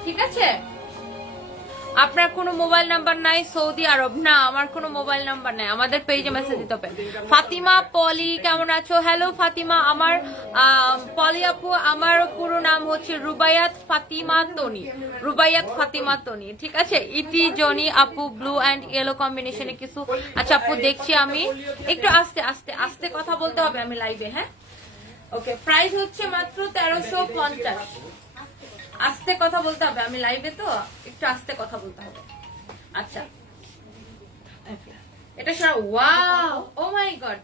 ঠিক আছে, আপনার কোনো মোবাইল নাম্বার নাই? সৌদি আরব? না, আমার কোনো মোবাইল নাম্বার নাই, আমাদের পেজে মেসেজ দিতে হবে। ফাতিমা পলি, কেমন আছো? হ্যালো ফাতিমা, আমার পলি আপু, আমার পুরো নাম হচ্ছে রুবাইয়াত ফাতিমা তনি, ঠিক আছে? ইতি জনি আপু, ব্লু অ্যান্ড ইয়েলো কম্বিনেশনে কিছু। আচ্ছা আপু, দেখছি আমি, একটু আস্তে আস্তে আস্তে কথা বলতে হবে, আমি লাইভে। হ্যাঁ, ওকে। প্রাইস হচ্ছে মাত্র 1350। আস্তে কথা বলতে হবে, আমি লাইভে তো, একটু আস্তে কথা বলতে হবে। আচ্ছা, এটা সারা। Wow, oh my god,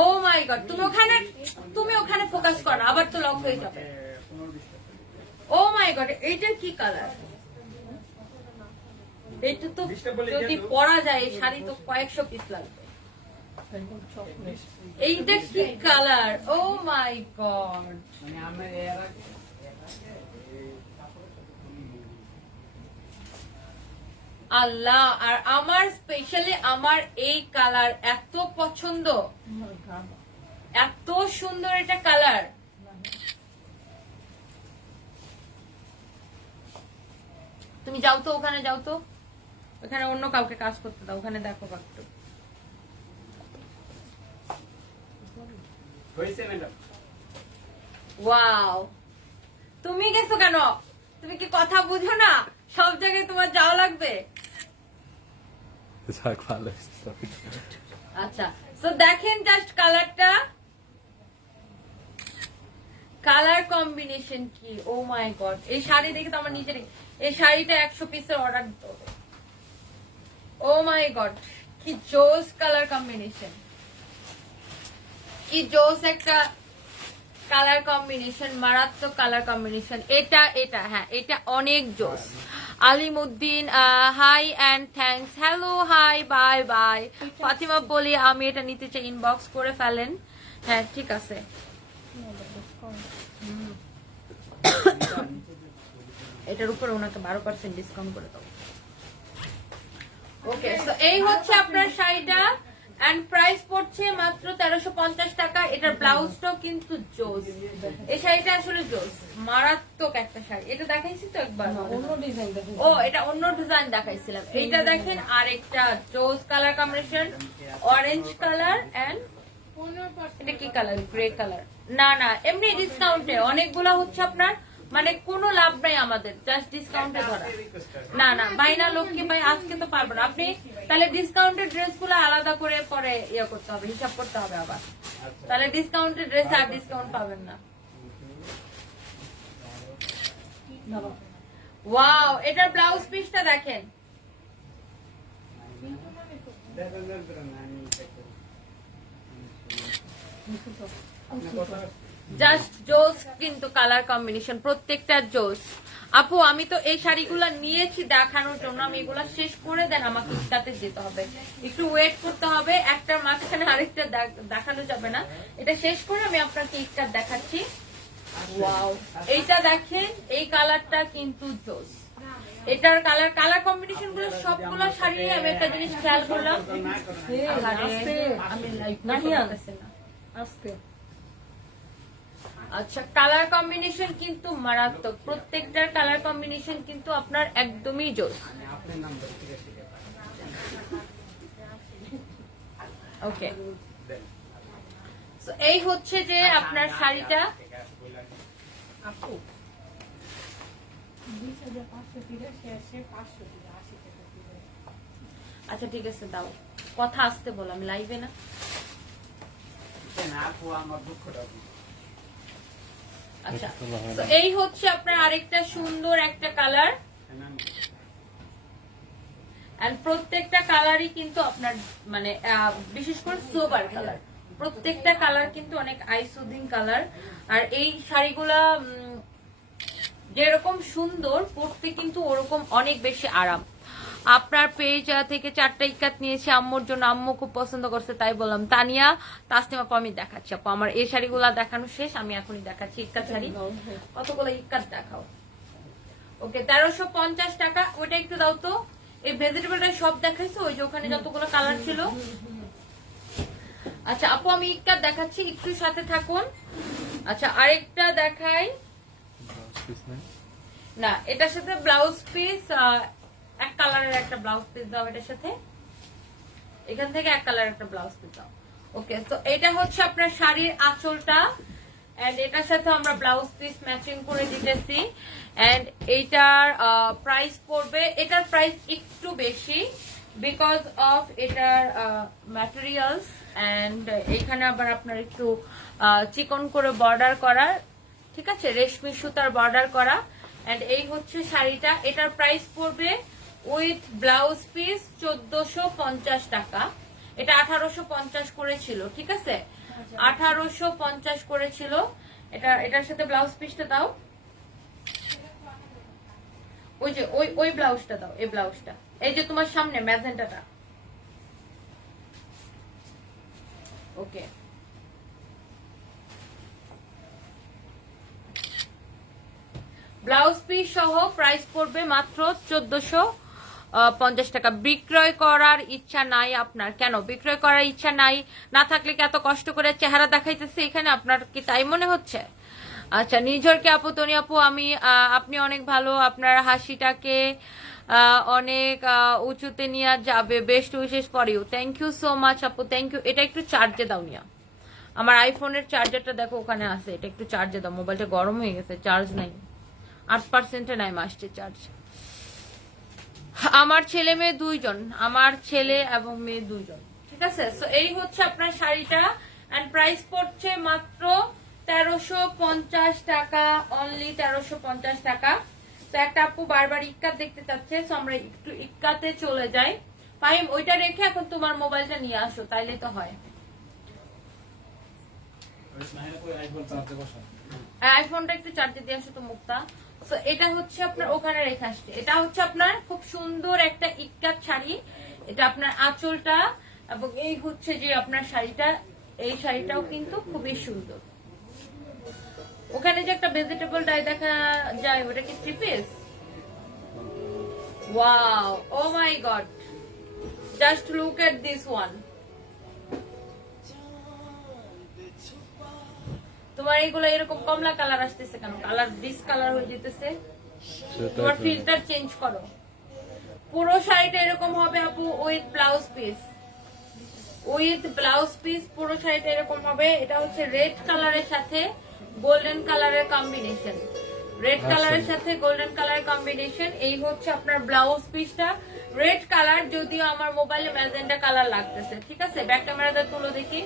O my god, তুমি ওখানে ফোকাস করো, আবার তো লক হয়ে যাবে। ও মাই গড, এইটার কি কালার? এটা তো যদি পরা যায় এই শাড়ি তো কয়েকশো পিস লাগবে। এইটা কি কালার? ও মাই গড, আল্লাহ। আর আমার স্পেশালি আমার এই কালার এত পছন্দ, এত সুন্দর এটা কালার। তুমি যাও তো ওখানে, যাও তো ওখানে, অন্য কাউকে কাজ করতে দাও, ওখানে দেখো একটু। ওয়াও, তুমি গেছো কেন? তুমি কি কথা বুঝো না? সব জায়গায় তোমার যাওয়া লাগবে। আচ্ছা, তো দেখেন জাস্ট কালারটা, কালার কম্বিনেশন কি! ও মাই গড, এই শাড়ি দেখে তো আমার নিজের, এই শাড়িটা 100 পিসের অর্ডার দিতে হবে। ও মাই গড, কি জোস কালার কম্বিনেশন, কি জোস একটা কালার কম্বিনেশন, মারাত্মক কালার কম্বিনেশন। এটা হ্যাঁ, এটা অনেক জোস। Alimuddin, hi and thanks. Hello, hi, bye bye. Fatima বলি, আমি এটা নিতে চাই, ইনবক্স করে ফেলেন। হ্যাঁ ঠিক আছে, এটার উপর ওনাকে 12% ডিসকাউন্ট করে দাও। ওকে, সো এই হচ্ছে আপনার শাড়িটা, এন্ড প্রাইস পড়ছে মাত্র 1350 টাকা। এটার ব্লাউজটাও কিন্তু জোস, এই শাড়িটা আসলে জোস, মারাত্মক একটা শাড়ি। এটা দেখাইছি তো একবার, অন্য ডিজাইন দেখেন। ও এটা অন্য ডিজাইন দেখাইছিলাম। এইটা দেখেন, আর একটা জোস colour combination, orange colour and এটা কি কালার? Grey colour. না না, এমনি ডিসকাউন্টে অনেকগুলা হচ্ছে আপনার মানে কোনো লাভ নাই আমাদের, জাস্ট ডিসকাউন্টে ধরা। না না ভাই না লক্ষ্মী ভাই, আজকে তো পারবো না। আপনি তাহলে ডিসকাউন্টের ড্রেস গুলো আলাদা করে পরে ইয়ে করতে হবে, হিসাব করতে হবে আবার। তাহলে ডিসকাউন্টের ড্রেস আর ডিসকাউন্ট পাবেন না। ওয়াও, এটার ব্লাউজ পিসটা দেখেন, জাস্ট জোস, কিন্তু কালার কম্বিনেশন প্রত্যেকটা জোস। আপু আমি তো এই শাড়িগুলো নিয়েছি দেখানোর জন্য, আমি এগুলা শেষ করে দেন আমাকে ইস্তাতে যেতে হবে, একটু ওয়েট করতে হবে, একটার মাঝখানে আরেকটা দেখানো যাবে না। এটা শেষ করে আমি আপনাকে ইস্তার দেখাচ্ছি। ওয়াও, এইটা দেখেন, এই কালারটা কিন্তু জোস। এটার কালার কম্বিনেশন গুলো সবগুলো শাড়ি আমি একটা জিনিস খেয়াল করলাম, আমি লাইট নাহি আসছে না আজকে আচ্ছা কালার কম্বিনেশন কিন্তু মারাত্মক, প্রত্যেকটার কালার কম্বিনেশন কিন্তু আপনার একদমই জোস। ওকে, এই হচ্ছে যে আপনার শাড়িটা। আপু 20,500 ফিরে শেষে 500 ফিরে 80 টাকা ফিরে। আচ্ছা ঠিক আছে দাও, কথা আসতে বলো, আমি লাইভে না। আচ্ছা, তো এই হচ্ছে আপনার আরেকটা সুন্দর একটা কালার, এন্ড প্রত্যেকটা কালারই কিন্তু আপনার মানে বিশেষ করে সোবার কালার, প্রত্যেকটা কালার কিন্তু অনেক আইসুদিং কালার। আর এই শাড়িগুলা যেরকম সুন্দর পড়তে কিন্তু ওরকম অনেক বেশি আরাম। আপনার পেজ থেকে 4টা ইক্কাত নিয়েছি আম্মুর জন্য, আম্মু খুব পছন্দ করছে তাই বললাম। তানিয়া তাসনিমা আপু আমি দেখাচ্ছি আপু, আমার এই শাড়িগুলা দেখানো শেষ, আমি এখনই দেখাচ্ছি ইক্কাত শাড়ি। কতগুলো ইক্কাত দেখাও। ওকে 1350 টাকা, ওইটা একটু দাও তো। এই ভেজিটেবলটা সব দেখাইছো, ওই যে ওখানে যতগুলো কালার ছিল। আচ্ছা আপু আমি ইক্কাত দেখাচ্ছি, একটু সাথে থাকুন। আচ্ছা আরেকটা দেখাই, না এটার সাথে ব্লাউজ পিস, এক কালারের একটা ব্লাউজ পিস দাও এটার সাথে, এখান থেকে এক কালারের একটা ব্লাউজ পিস দাও। ওকে, তো এটা হচ্ছে আপনার শাড়ির আঁচলটা, এন্ড এটার সাথে আমরা ব্লাউজ পিস ম্যাচিং করে দিতেছি। এন্ড এইটার প্রাইস পড়বে, এটার প্রাইস একটু বেশি বিকজ অফ এটার ম্যাটেরিয়ালস, এন্ড এখানে আবার আপনার একটু চিকন করে বর্ডার করা, ঠিক আছে, রেশমি সুতার বর্ডার করা। এন্ড এই হচ্ছে শাড়িটা, এটার প্রাইস পড়বে উইথ ব্লাউজ পিস 1450 টাকা। এটা 1850 করেছিল, ঠিক আছে, 1850 করেছিল। এটার সাথে ব্লাউজ পিসটা দাও, ওই যে ওই ব্লাউজটা দাও, এই ব্লাউজটা, এই যে তোমার সামনে ম্যাজেন্টাটা। ওকে, ব্লাউজ পিস সহ প্রাইস পড়বে মাত্র 1450 টাকা। বিক্রয় করার ইচ্ছা নাই আপনার? কেন বিক্রয় করার ইচ্ছা নাই? না থাকলে কি এত কষ্ট করে চেহারা দেখাইতেছে এখানে, আপনার কি তাই মনে হচ্ছে? আচ্ছা নির্ঝরকে আপু, তনি আপু আমি আপনি অনেক ভালো, আপনার হাসিটাকে অনেক উঁচুতে নিয়ে যাবে, best wishes for you. Thank you so much আপু, থ্যাংক ইউ। এটা একটু চার্জে দাও নিয়া, আমার আইফোনের চার্জারটা দেখো ওখানে আছে, এটা একটু চার্জে দাও, মোবাইলটা গরম হয়ে গেছে, চার্জ নাই, 8% নাই আসছে চার্জ। আমার ছেলে মেয়ে 2 জন, আমার ছেলে এবং মেয়ে 2 জন, ঠিক আছে। সো এই হচ্ছে আপনার শাড়িটা, এন্ড প্রাইস পড়ছে মাত্র 1350 টাকা, অনলি 1350 টাকা। তো একটা আপু বারবার ইক্কাত দেখতে চাচ্ছে, সো আমরা একটু ইক্কাতে চলে যাই। ফাহিম ওইটা রেখে এখন তোমার মোবাইলটা নিয়ে আসো, তাইলে তো হয়। আইফোনটা একটু চার্জে দিয়ে আসো তো মুক্তা। তো এটা হচ্ছে আপনার ওখানে রেখে আসছে, এটা হচ্ছে আপনার খুব সুন্দর একটা ইক্কাত শাড়ি, এটা আপনার আঁচলটা, এবং এই হচ্ছে যে আপনার শাড়িটা, এই শাড়িটাও কিন্তু খুবই সুন্দর। ওখানে যে একটা ভেজিটেবল ডাই দেখা যায়, ওটা কি 3 piece? Wow, oh my God, just look at this one. তোমার এইগুলো এরকম কমলা কালার আসতেছে কেন? কালার ডিসকালার হয়ে যেতেছে, তোমার ফিল্টার চেঞ্জ করো। পুরো শাড়িটা এরকম হবে আপু with blouse piece, with blouse piece পুরো শাড়িটা এরকম হবে। এটা হচ্ছে রেড কালারের সাথে গোল্ডেন কালারের কম্বিনেশন, রেড কালারের সাথে গোল্ডেন কালার কম্বিনেশন। এই হচ্ছে আপনার ব্লাউজ পিসটা, রেড কালার, যদিও আমার মোবাইলে ম্যাজেন্টা কালার লাগতেছে। ঠিক আছে, ব্যাক ক্যামেরাটা তুলো দেখি।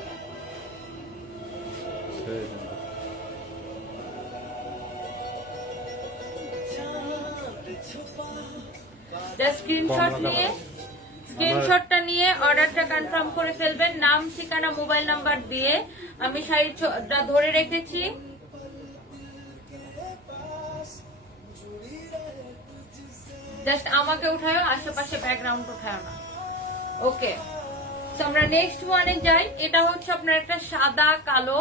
স্ক্রিনশটটা নিয়ে অর্ডারটা কনফার্ম করে ফেলবেন, নাম, ঠিকানা, মোবাইল নাম্বার দিয়ে। আমি শাড়িটা ধরে রেখেছি। জাস্ট আমাকে উঠায়, আশেপাশে ব্যাকগ্রাউন্ড উঠায় না। ওকে, আমরা নেক্সট ওয়ানে যাই। এটা হচ্ছে আপনার একটা সাদা কালো,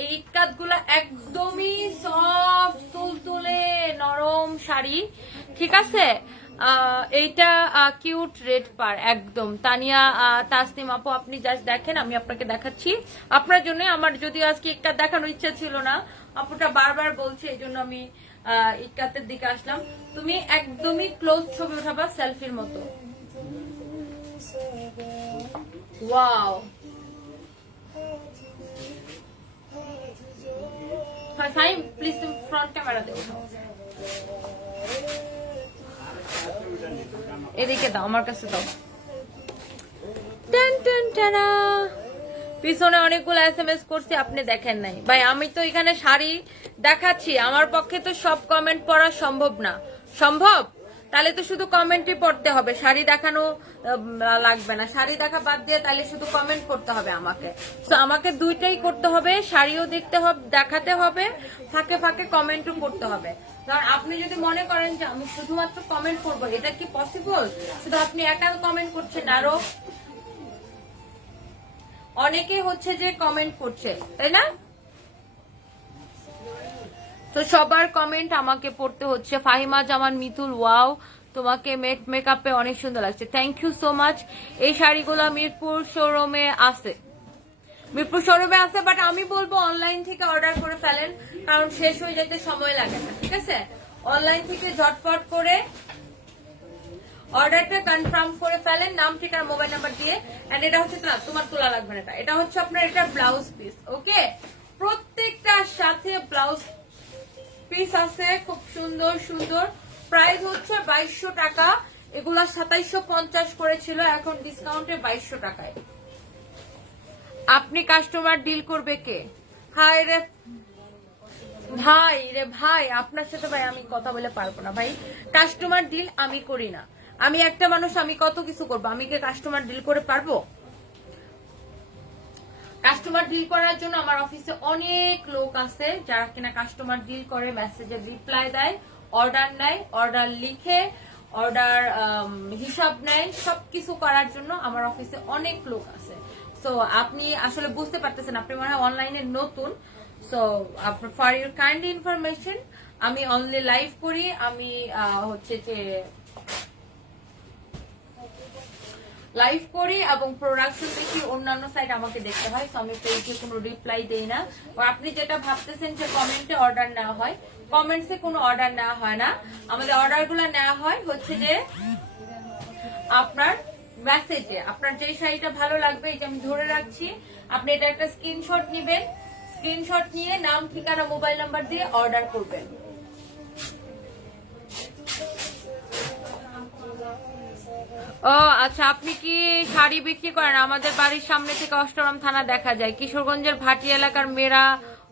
এই ইক্কাত গুলা একদমই সফট তুলতুলে নরম শাড়ি। ঠিক আছে, এইটা কিউট রেড পার একদম। তানিয়া তাসনিম আপু আপনি জাস্ট দেখেন, আমি আপনাকে দেখাচ্ছি আপনার জন্য। আমার যদিও আজকে ইক্কাত দেখানোর ইচ্ছা ছিল না, আপুটা বারবার বলছে, এই জন্য আমি ইক্কাতের দিকে আসলাম। তুমি একদমই ক্লোজ ছবি উঠাবা সেলফির মতো। ওয়াও, ফাইন, প্লিজ তুমি ফ্রন্ট ক্যামেরা দিয়ে উঠাও। এদিকে দাও, আমার কাছে দাও। টেন টেন টেনা, পিছনে অনেকগুলো SMS করছি, আপনি দেখেন নাই ভাই। আমি তো এখানে শাড়ি দেখাচ্ছি, আমার পক্ষে তো সব কমেন্ট পড়া সম্ভব না। সম্ভব? তাহলে তো শুধু কমেন্টই পড়তে হবে, শাড়ি দেখানো লাগবে না। শাড়ি দেখা বাদ দিয়ে তাহলে শুধু কমেন্ট করতে হবে আমাকে। তো আমাকে দুইটাই করতে হবে, শাড়িও দেখতে হবে, দেখাতে হবে, ফাঁকে ফাঁকে কমেন্টও করতে হবে। কারণ আপনি যদি মনে করেন যে আমি শুধুমাত্র কমেন্ট করবো, এটা কি পসিবল? শুধু আপনি একা কমেন্ট করছেন, আরো অনেকে হচ্ছে যে কমেন্ট করছে, তাই না? তো সবার কমেন্ট আমাকে পড়তে হচ্ছে। ফাহিমা জামান মিতুল, ওয়াও, তোমাকে মেকআপে অনেক সুন্দর লাগছে, থ্যাংক ইউ সো মাচ। এই শাড়িগুলো মিরপুর শোরুমে আছে, বাট আমি বলবো অনলাইন থেকে অর্ডার করে ফেলেন, কারণ শেষ হয়ে যেতে সময় লাগে না। ঠিক আছে, অনলাইন থেকে ঝটফট করে অর্ডারটা কনফার্ম করে ফেলেন, নাম, ঠিকানা, মোবাইল নাম্বার দিয়ে। এন্ড এটা হচ্ছে তোমার তোলা লাগবে না, এটা হচ্ছে আপনার এটা ব্লাউজ পিস। ওকে, প্রত্যেকটার সাথে ব্লাউজ পিস আছে, খুব সুন্দর সুন্দর। প্রাইস হচ্ছে 2200 টাকা। এগুলা 2750 করেছিল, এখন ডিসকাউন্টে 2200 টাকায়। আপনি কাস্টমার ডিল করবে কে? হাই রে ভাই, আপনার সাথে ভাই আমি কথা বলে পারবো না ভাই। কাস্টমার ডিল আমি করি না। আমি একটা মানুষ, আমি কত কিছু করবো, আমি কি কাস্টমার ডিল করে পারবো? কাস্টমার ডিল করার জন্য আমার অফিসে অনেক লোক আছে যারা কিনা কাস্টমার ডিল করে, মেসেজে রিপ্লাই দেয়, অর্ডার নেয়, অর্ডার লিখে, অর্ডার হিসাব নেয়, সবকিছু করার জন্য আমার অফিসে অনেক লোক আছে। সো আপনি আসলে বুঝতে পারতেছেন, আপনি মনে হয় অনলাইনে নতুন। So for your kind information, আমি অনলি লাইভ করি, আমি হচ্ছে যে লাইভ করি এবং প্রোডাকশন দেখি, অন্যান্য সাইট আমাকে দেখতে হয়। সো আমি পেজে কোনো রিপ্লাই দেই না। আপনি যেটা ভাবতেছেন যে কমেন্টে অর্ডার নেওয়া হয়, কমেন্টসে কোনো অর্ডার নেওয়া হয় না। আমাদের অর্ডারগুলো নেওয়া হয় হচ্ছে যে আপনার মেসেজে। আপনার যে শাড়িটা ভালো লাগবে, এটা আমি ধরে রাখছি, আপনি এটা একটা স্ক্রিনশট নিবেন, স্ক্রিনশট নিয়ে নাম, ঠিকানা, মোবাইল নাম্বার দিয়ে অর্ডার করবেন। ও আচ্ছা, আপনি কি শাড়ি বিক্রি করেন? আমাদের বাড়ির সামনে থেকে অষ্টগ্রাম থানা দেখা যায়। কিশোরগঞ্জের ভাটি এলাকার মেয়েরা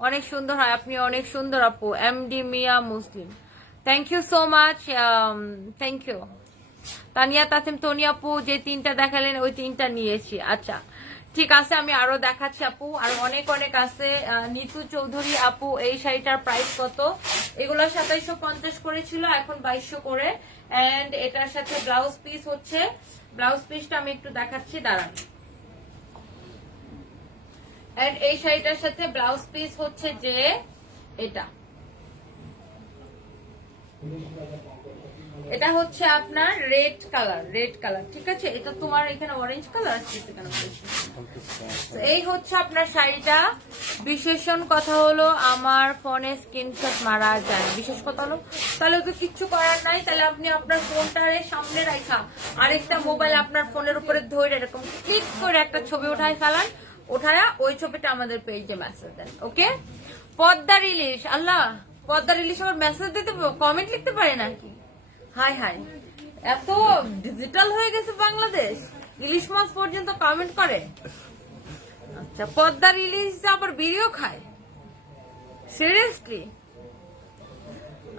অনেক সুন্দর হয়, আপনি অনেক সুন্দর আপু। MD Mia Muslim, thank you so much, thank you. Tania Tasim, Toni আপু যে 3টা দেখালেন ওই 3টা নিয়েছি। আচ্ছা ঠিক আছে, আমি আরো দেখাচ্ছি আপু, আর অনেক অনেক আছে। নিতু চৌধুরী আপু, এই শাড়িটার প্রাইস কত? এগুলো 2750 করেছিল, এখন 2200 করে। এন্ড এটার সাথে ব্লাউজ পিস হচ্ছে, ব্লাউজ পিসটা আমি একটু দেখাচ্ছি, দাঁড়ান। এন্ড এই শাড়িটার সাথে ব্লাউজ পিস হচ্ছে যে এটা, এটা হচ্ছে আপনার রেড কালার। ঠিক আছে, এটা তোমার এখানে অরেঞ্জ কালার আসছে কেন? এই হচ্ছে আপনার শাড়িটা। বিশেষণ কথা হলো আমার ফোনে স্ক্রিনশট মারা যায়, বিশেষ কথা হলো তাহলে তো কিচ্ছু করার নাই। তাহলে আপনি আপনার ফোনটারে সামনে রাখা আরেকটা মোবাইল আপনার ফোনের উপরে ধরে এরকম ক্লিক করে একটা ছবি উঠায় ফেলান, ওঠায়া ওই ছবিটা আমাদের পেজে মেসেজ দেন। ওকে, পদ্মার ইলিশ, আল্লাহ পদ্মার ইলিশ আবার মেসেজ দিতে কমেন্ট লিখতে পারে নাকি? হাই হাই, এত ডিজিটাল হয়ে গেছে বাংলাদেশ, ইলিশ মাছ পর্যন্ত কমেন্ট করে। আচ্ছা, পদ্মার ইলিশ আবার বিড়িও খায়, সিরিয়াসলি?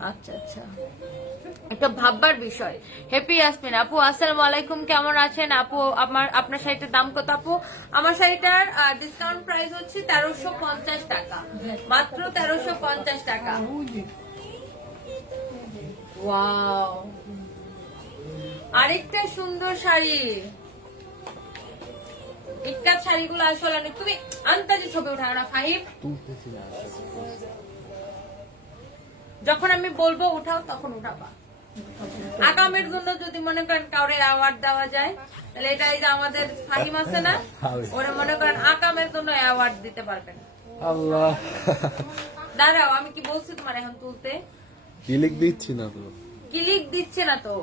আচ্ছা আচ্ছা, একটা ভাববার বিষয়। হ্যাপি ইয়াসমিন আপু, আসসালামু আলাইকুম, কেমন আছেন আপু? আপনার শাড়িটার দাম কত আপু? আমার শাড়িটার ডিসকাউন্ট প্রাইস হচ্ছে 1350 টাকা, মাত্র 1350 টাকা। ওয়াও, আরেকটা সুন্দর শাড়ি। ইটকাট শাড়িগুলো আসলে অনেক, তুমি আন্তাজি ছবি উঠাও না ফাহিম, যখন আমি বলবো উঠাও তখন উঠাবা। আকামের জন্য যদি মনে করেন কাউরে অ্যাওয়ার্ড দেওয়া যায়, তাহলে এটা এই যে আমাদের ফাহিম আছে না, ওরা মনে করেন আকামের জন্য অ্যাওয়ার্ড দিতে পারবেন। আল্লাহ, দাঁড়াও, আমি কি বলছি তোমার এখন তুলতে? ক্লিক দিচ্ছি না তো, ক্লিক দিচ্ছে না তো,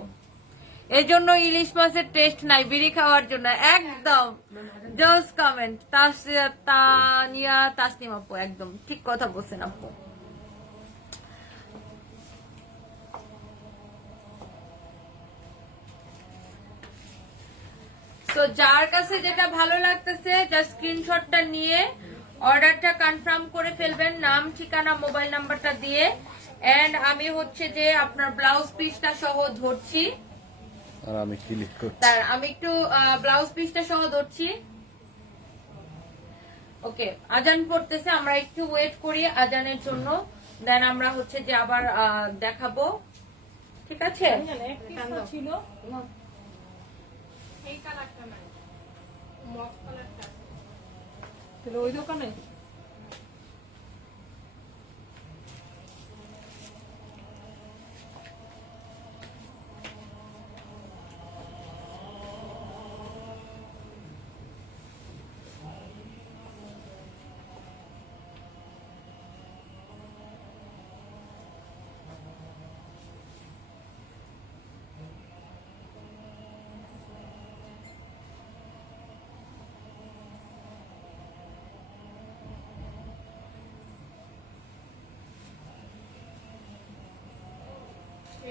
এই জন্য ইলিশ মাছের টেস্ট নাই, বিড়ি খাওয়ার জন্য। একদম জোস কমেন্ট, তানিয়া তাসনিম আপু, একদম ঠিক কথা বলছেন আপু। তো যার কাছে যেটা ভালো লাগতেছে জাস্ট স্ক্রিনশটটা নিয়ে অর্ডারটা কনফার্ম করে ফেলবেন, নাম, ঠিকানা, মোবাইল নাম্বারটা দিয়ে। এন্ড আমি হচ্ছে যে আপনার ব্লাউজ পিসটা সহ ধরছি, আর আমি ক্লিক করছি। তার আমি একটু ব্লাউজ পিসটা সহ ধরছি। ওকে, আজান পড়তেছে, আমরা একটু ওয়েট করি আজানের জন্য, দেন আমরা হচ্ছে যে আবার দেখাবো, ঠিক আছে? এক পিস ছিল এই কালারটা নাই, মফ কালারটা তাহলে ওই দোকানে।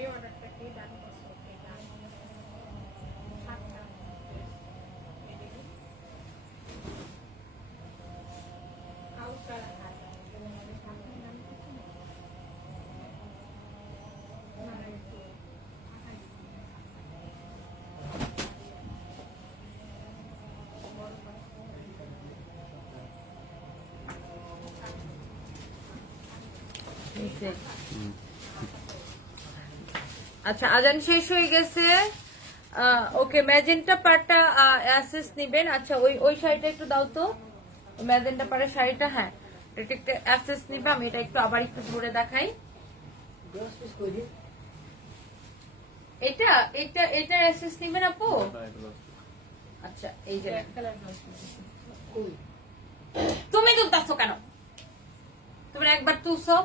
এই অর্ডারটা কি ডান করছো? এটা সাতটা আউটার হাত সামনে নাম কিছু না, মানে একটু আচ্ছা, আজান শেষ হয়ে গেছে। ওকে, ম্যাজেন্টা পাড়টা অ্যাসেস নিবেন। আচ্ছা, ওই শাড়িটা একটু দাও তো, ম্যাজেন্টা পাড়ের শাড়িটা। হ্যাঁ, এটা একটা অ্যাসেস নিবে। আমি এটা একটু আবার একটু ধরে দেখাই। এটা এটা এটার অ্যাসেস নিবেন আপু? আচ্ছা, এই যে তুমি তুলতাছো কেন? তুমি একবার তুলছো,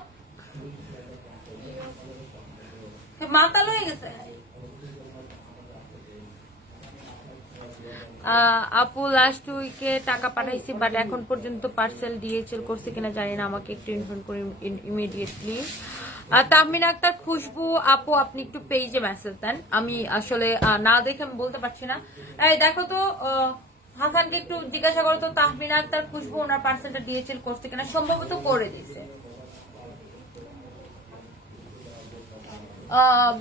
মাতাল হয়ে গেছে। আপু লাস্ট উইকে টাকা পাঠাইছি, বাট এখন পর্যন্ত পার্সেল ডিএচএল করছে কিনা জানি না, আমাকে একটু ইনফর্ম করুন ইমিডিয়েটলি। তাহমিনা আক্তার খুশবু আপু, আপনি একটু পেজে মেসেজ দেন, আমি আসলে না দেখে আমি বলতে পারছি না। এই দেখো তো, হাসানকে একটু জিজ্ঞাসা করো তো, তাহমিনা আক্তার খুশবু ওনার পার্সেলটা ডিএচএল করছে কিনা, সম্ভবত করে দিয়েছে।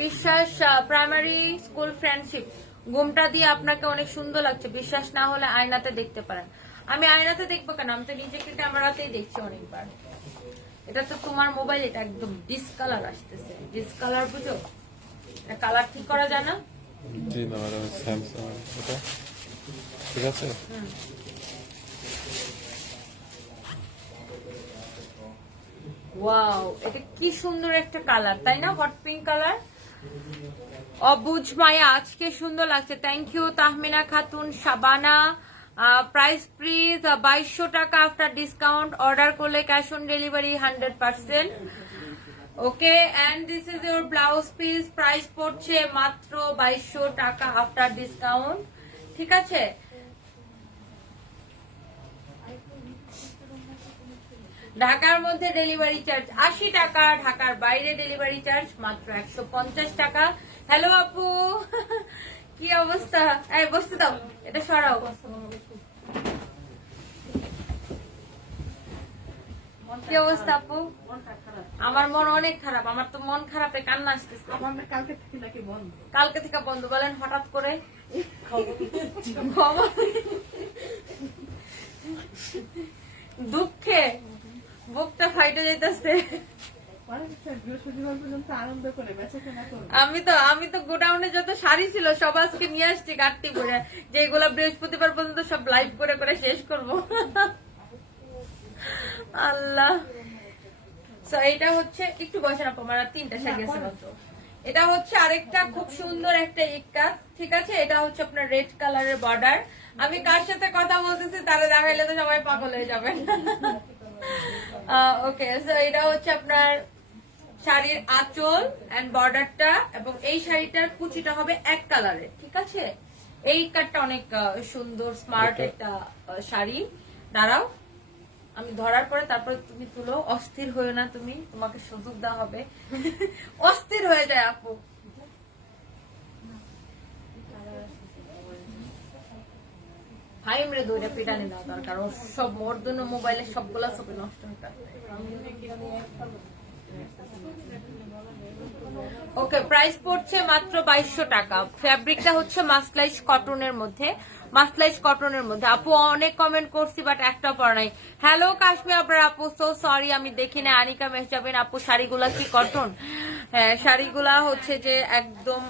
বিশ্বাস প্রাইমারি স্কুল ফ্রেন্ডশিপ, ঘুমটা দিয়ে আপনাকে অনেক সুন্দর লাগছে, বিশ্বাস না হলে আয়নাতে দেখতে পারেন। আমি আয়নাতে দেখবো কেন, আমি তো নিজেকে ক্যামেরাতেই দেখছি অনেকবার। এটা তো তোমার মোবাইল, এটা একদম ডিসকালার আসতেছে, ডিসকালার বুঝো, কালার ঠিক করা যায় না। জি না ম্যাডাম, স্যামসাং এটা ঠিক আছে। ওয়াও, এটা কি সুন্দর একটা কালার, তাই না? Hot pink colour. অবুঝ মায়া, আজকে সুন্দর লাগছে, thank you Tahmina Khatun Shabana. Price please 2200 টাকা আফটার ডিসকাউন্ট, অর্ডার করলে cash on delivery 100%। Okay, and this is your blouse piece, price পড়ছে মাত্র 2200 টাকা আফটার ডিসকাউন্ট, ঠিক আছে? ঢাকার মধ্যে ডেলিভারি চার্জ 80 টাকা, ঢাকার বাইরে ডেলিভারি চার্জ মাত্র 150 টাকা। হ্যালো আপু, কি অবস্থা? এই বসতে দাও, এটা সরাও। কি অবস্থা আপু? আমার মন অনেক খারাপ, আমার তো মন খারাপে কান্না আসতেছে। আমার কালকে থেকে নাকি বন্ধ। কালকে থেকে বন্ধ বলেন হঠাৎ করে? দুঃখে বুকটা ফাইটে যাইতেছে। বৃহস্পতিবার পর্যন্ত আনন্দ করে বেচা কেনা করবে। আমি তো গোডাউনে যত শাড়ি ছিল সব আজকে নিয়ে আসছি কাটতি করে, যে এগুলা বৃহস্পতিবার পর্যন্ত সব লাইভ করে করে শেষ করব। আল্লাহ। তো এটা হচ্ছে একটু বসে না, আমার 3টা শাড়ি আছে মাত্র। এটা হচ্ছে আরেকটা খুব সুন্দর একটা ইক্কাত, ঠিক আছে? এটা হচ্ছে আপনার রেড কালারের বর্ডার। আমি কার সাথে কথা বলতেছি তারা দেখাইলে তো সবাই পাগল হয়ে যাবেন। ওকে, সো এটা হচ্ছে আপনার শাড়ির আঁচল এন্ড বর্ডারটা, এবং এই শাড়িটার কুচিটা হবে এক কালারের, ঠিক আছে? এই কাটটা অনেক সুন্দর স্মার্ট একটা শাড়ি। দাঁড়াও, আমি ধরার পরে তারপরে তুমি তুলো। অস্থির হয়ে না তুমি, তোমাকে সুযোগ দেওয়া হবে। অস্থির হয়ে যায় আপু। ভাই মেরে দুইটা পিটানি দেওয়া দরকার, ওর সব ওর জন্য মোবাইলে সবগুলা ছবি নষ্ট হয়ে যাবে। ওকে, প্রাইস পড়ছে মাত্র 2200 টাকা। ফ্যাব্রিকটা হচ্ছে মাসলাইজ কটনের মধ্যে, মাসলাইজ কটনের মধ্যে। আপু অনেক কমেন্ট করছি বাট একটা পড়া নাই। হ্যালো কাশ্মীর আপনার আপু, সো সরি আমি দেখি না। আনিকা মেহজাবিন আপু, শাড়িগুলা কি কটন? হ্যাঁ, শাড়িগুলা হচ্ছে যে একদম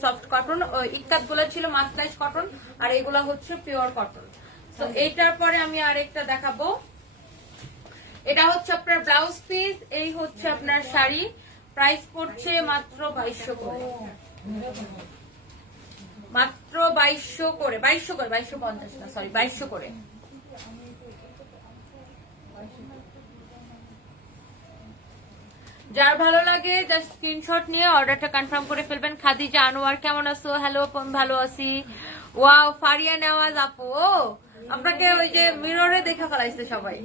সফট কটন। ইক্কাত গুলা ছিল মাসলাইজ কটন, আর এগুলা হচ্ছে পিওর কটন। তো এইটার পরে আমি আরেকটা দেখাবো। এটা হচ্ছে আপনার ব্লাউজ পিস, এই হচ্ছে আপনার শাড়ি। প্রাইস পড়ছে মাত্র 2200 করে, মাত্র 2200 করে, 2250 না, সরি 2200 করে। যার ভালো লাগে জাস্ট স্ক্রিনশট নিয়ে অর্ডারটা কনফার্ম করে ফেলবেন। খাদিজা আনোয়ার কেমন আছো? হ্যালো, ভালো আছি। ওয়াও, ফারিয়া নেওয়াজ আপু, আপনাকে ওই যে মিররে দেখে ফেলাইছে সবাই,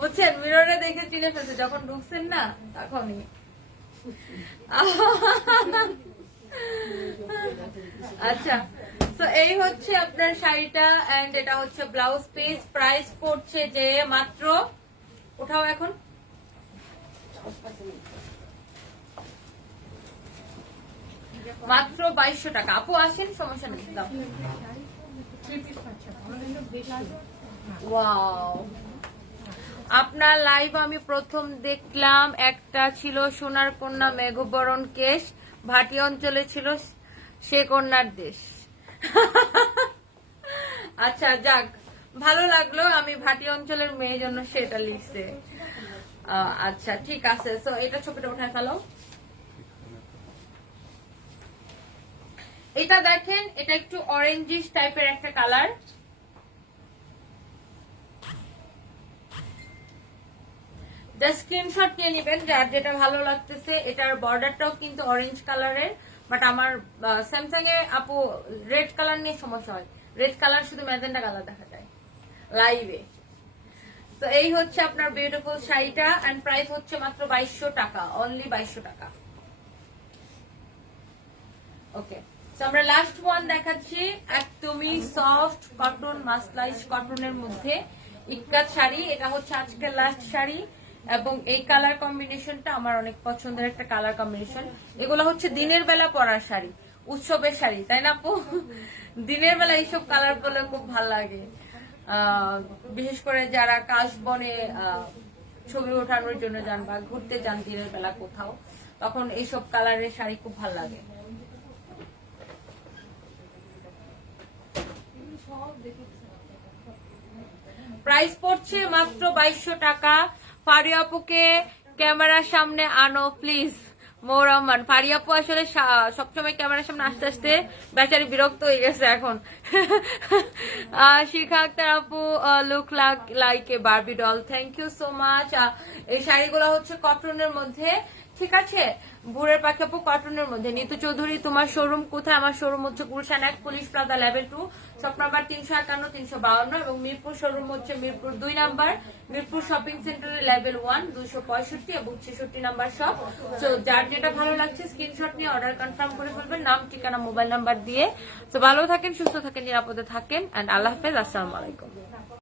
বুঝছেন? মিররে দেখে চিনে ফেলছে, যখন ঢুকছেন না তখনই। আচ্ছা, তো এই হচ্ছে আপনার শাড়িটা এন্ড এটা হচ্ছে ব্লাউজ পিস। প্রাইস পড়ছে যে মাত্র, উঠাও এখন, মাত্র 2200 টাকা। আপু আসেন, সমস্যা নেই, দাও। ওয়াও, আপনার লাইভ আমি প্রথম দেখলাম, একটা ছিল সোনার কন্যা মেঘবরণ কেশ, ভাটি অঞ্চলে ছিল সে কন্যার দেশ। আচ্ছা যাক, ভালো লাগলো, আমি ভাটি অঞ্চলের মেয়ের জন্য সেটা লিখছে। আচ্ছা ঠিক আছে, তো এটা ছবিটা উঠায় ফেলো। এটা দেখেন, এটা একটু অরেঞ্জিশ টাইপের একটা কালার। স্ক্রিনশট নিয়ে নিবেন যার যেটা ভালো লাগতেছে। এটার বর্ডারটাও কিন্তু অরেঞ্জ কালারের, বাট আমার স্যামসাং এ আপু রেড কালার নিয়ে সমস্যা হয়। রেড কালার শুধু ম্যাজেন্টা কালার দেখা যায় লাইভে। তো এই হচ্ছে আপনার বিউটিফুল শাড়িটা এন্ড প্রাইস হচ্ছে মাত্র 2200 টাকা, অনলি 2200 টাকা। ওকে, তো আমরা লাস্ট ওয়ান দেখাচ্ছি, একদমই সফট কটন মাসলাইজ কটনের মধ্যে ইক্কাত শাড়ি। এটা হচ্ছে আজকের লাস্ট শাড়ি এবং এই কালার কম্বিনেশনটা আমার অনেক পছন্দের একটা কালার কম্বিনেশন। এগুলো হচ্ছে দিনের বেলা পরার শাড়ি, উৎসবের শাড়ি, তাই না আপু? দিনের বেলা এইসব কালার পরলে খুব ভালো লাগে, বিশেষ করে যারা কাশবনে ছবি ওঠানোর জন্য যান বা ঘুরতে যান দিনের বেলা কোথাও, তখন এইসব কালারের শাড়ি খুব ভালো লাগে। প্রাইস পড়ছে মাত্র 2200 টাকা। ফারিয়া আপুকে ক্যামেরার সামনে আনো প্লিজ। মৌরহমান, ফারিয়া আপু আসলে সবসময় ক্যামেরার সামনে আসতে আসতে বেচারি বিরক্ত হয়ে গেছে এখন। শিখা আক্তার আপু, look like a Barbie doll, thank you so much. এই শাড়িগুলো হচ্ছে কটনের মধ্যে, ঠিক আছে। ভোরের পাখি আপু কটনের মধ্যে। নিতু চৌধুরী তোমার শোরুম কোথায়? আমার শোরুম হচ্ছে Gulshan 1 police plaza level 2 shop number 351 352 এবং মিরপুর শোরুম হচ্ছে মিরপুর 2 নাম্বার মিরপুর শপিং সেন্টারের লেভেল 1 265 এবং 66 নাম্বার শপ। তো যার যেটা ভালো লাগছে স্ক্রিনশট নিয়ে অর্ডার কনফার্ম করে ফেলবেন, নাম ঠিকানা মোবাইল নাম্বার দিয়ে। তো ভালো থাকেন, সুস্থ থাকেন, নিরাপদে থাকেন, এন্ড আল্লাহ হাফেজ, আসসালামু আলাইকুম।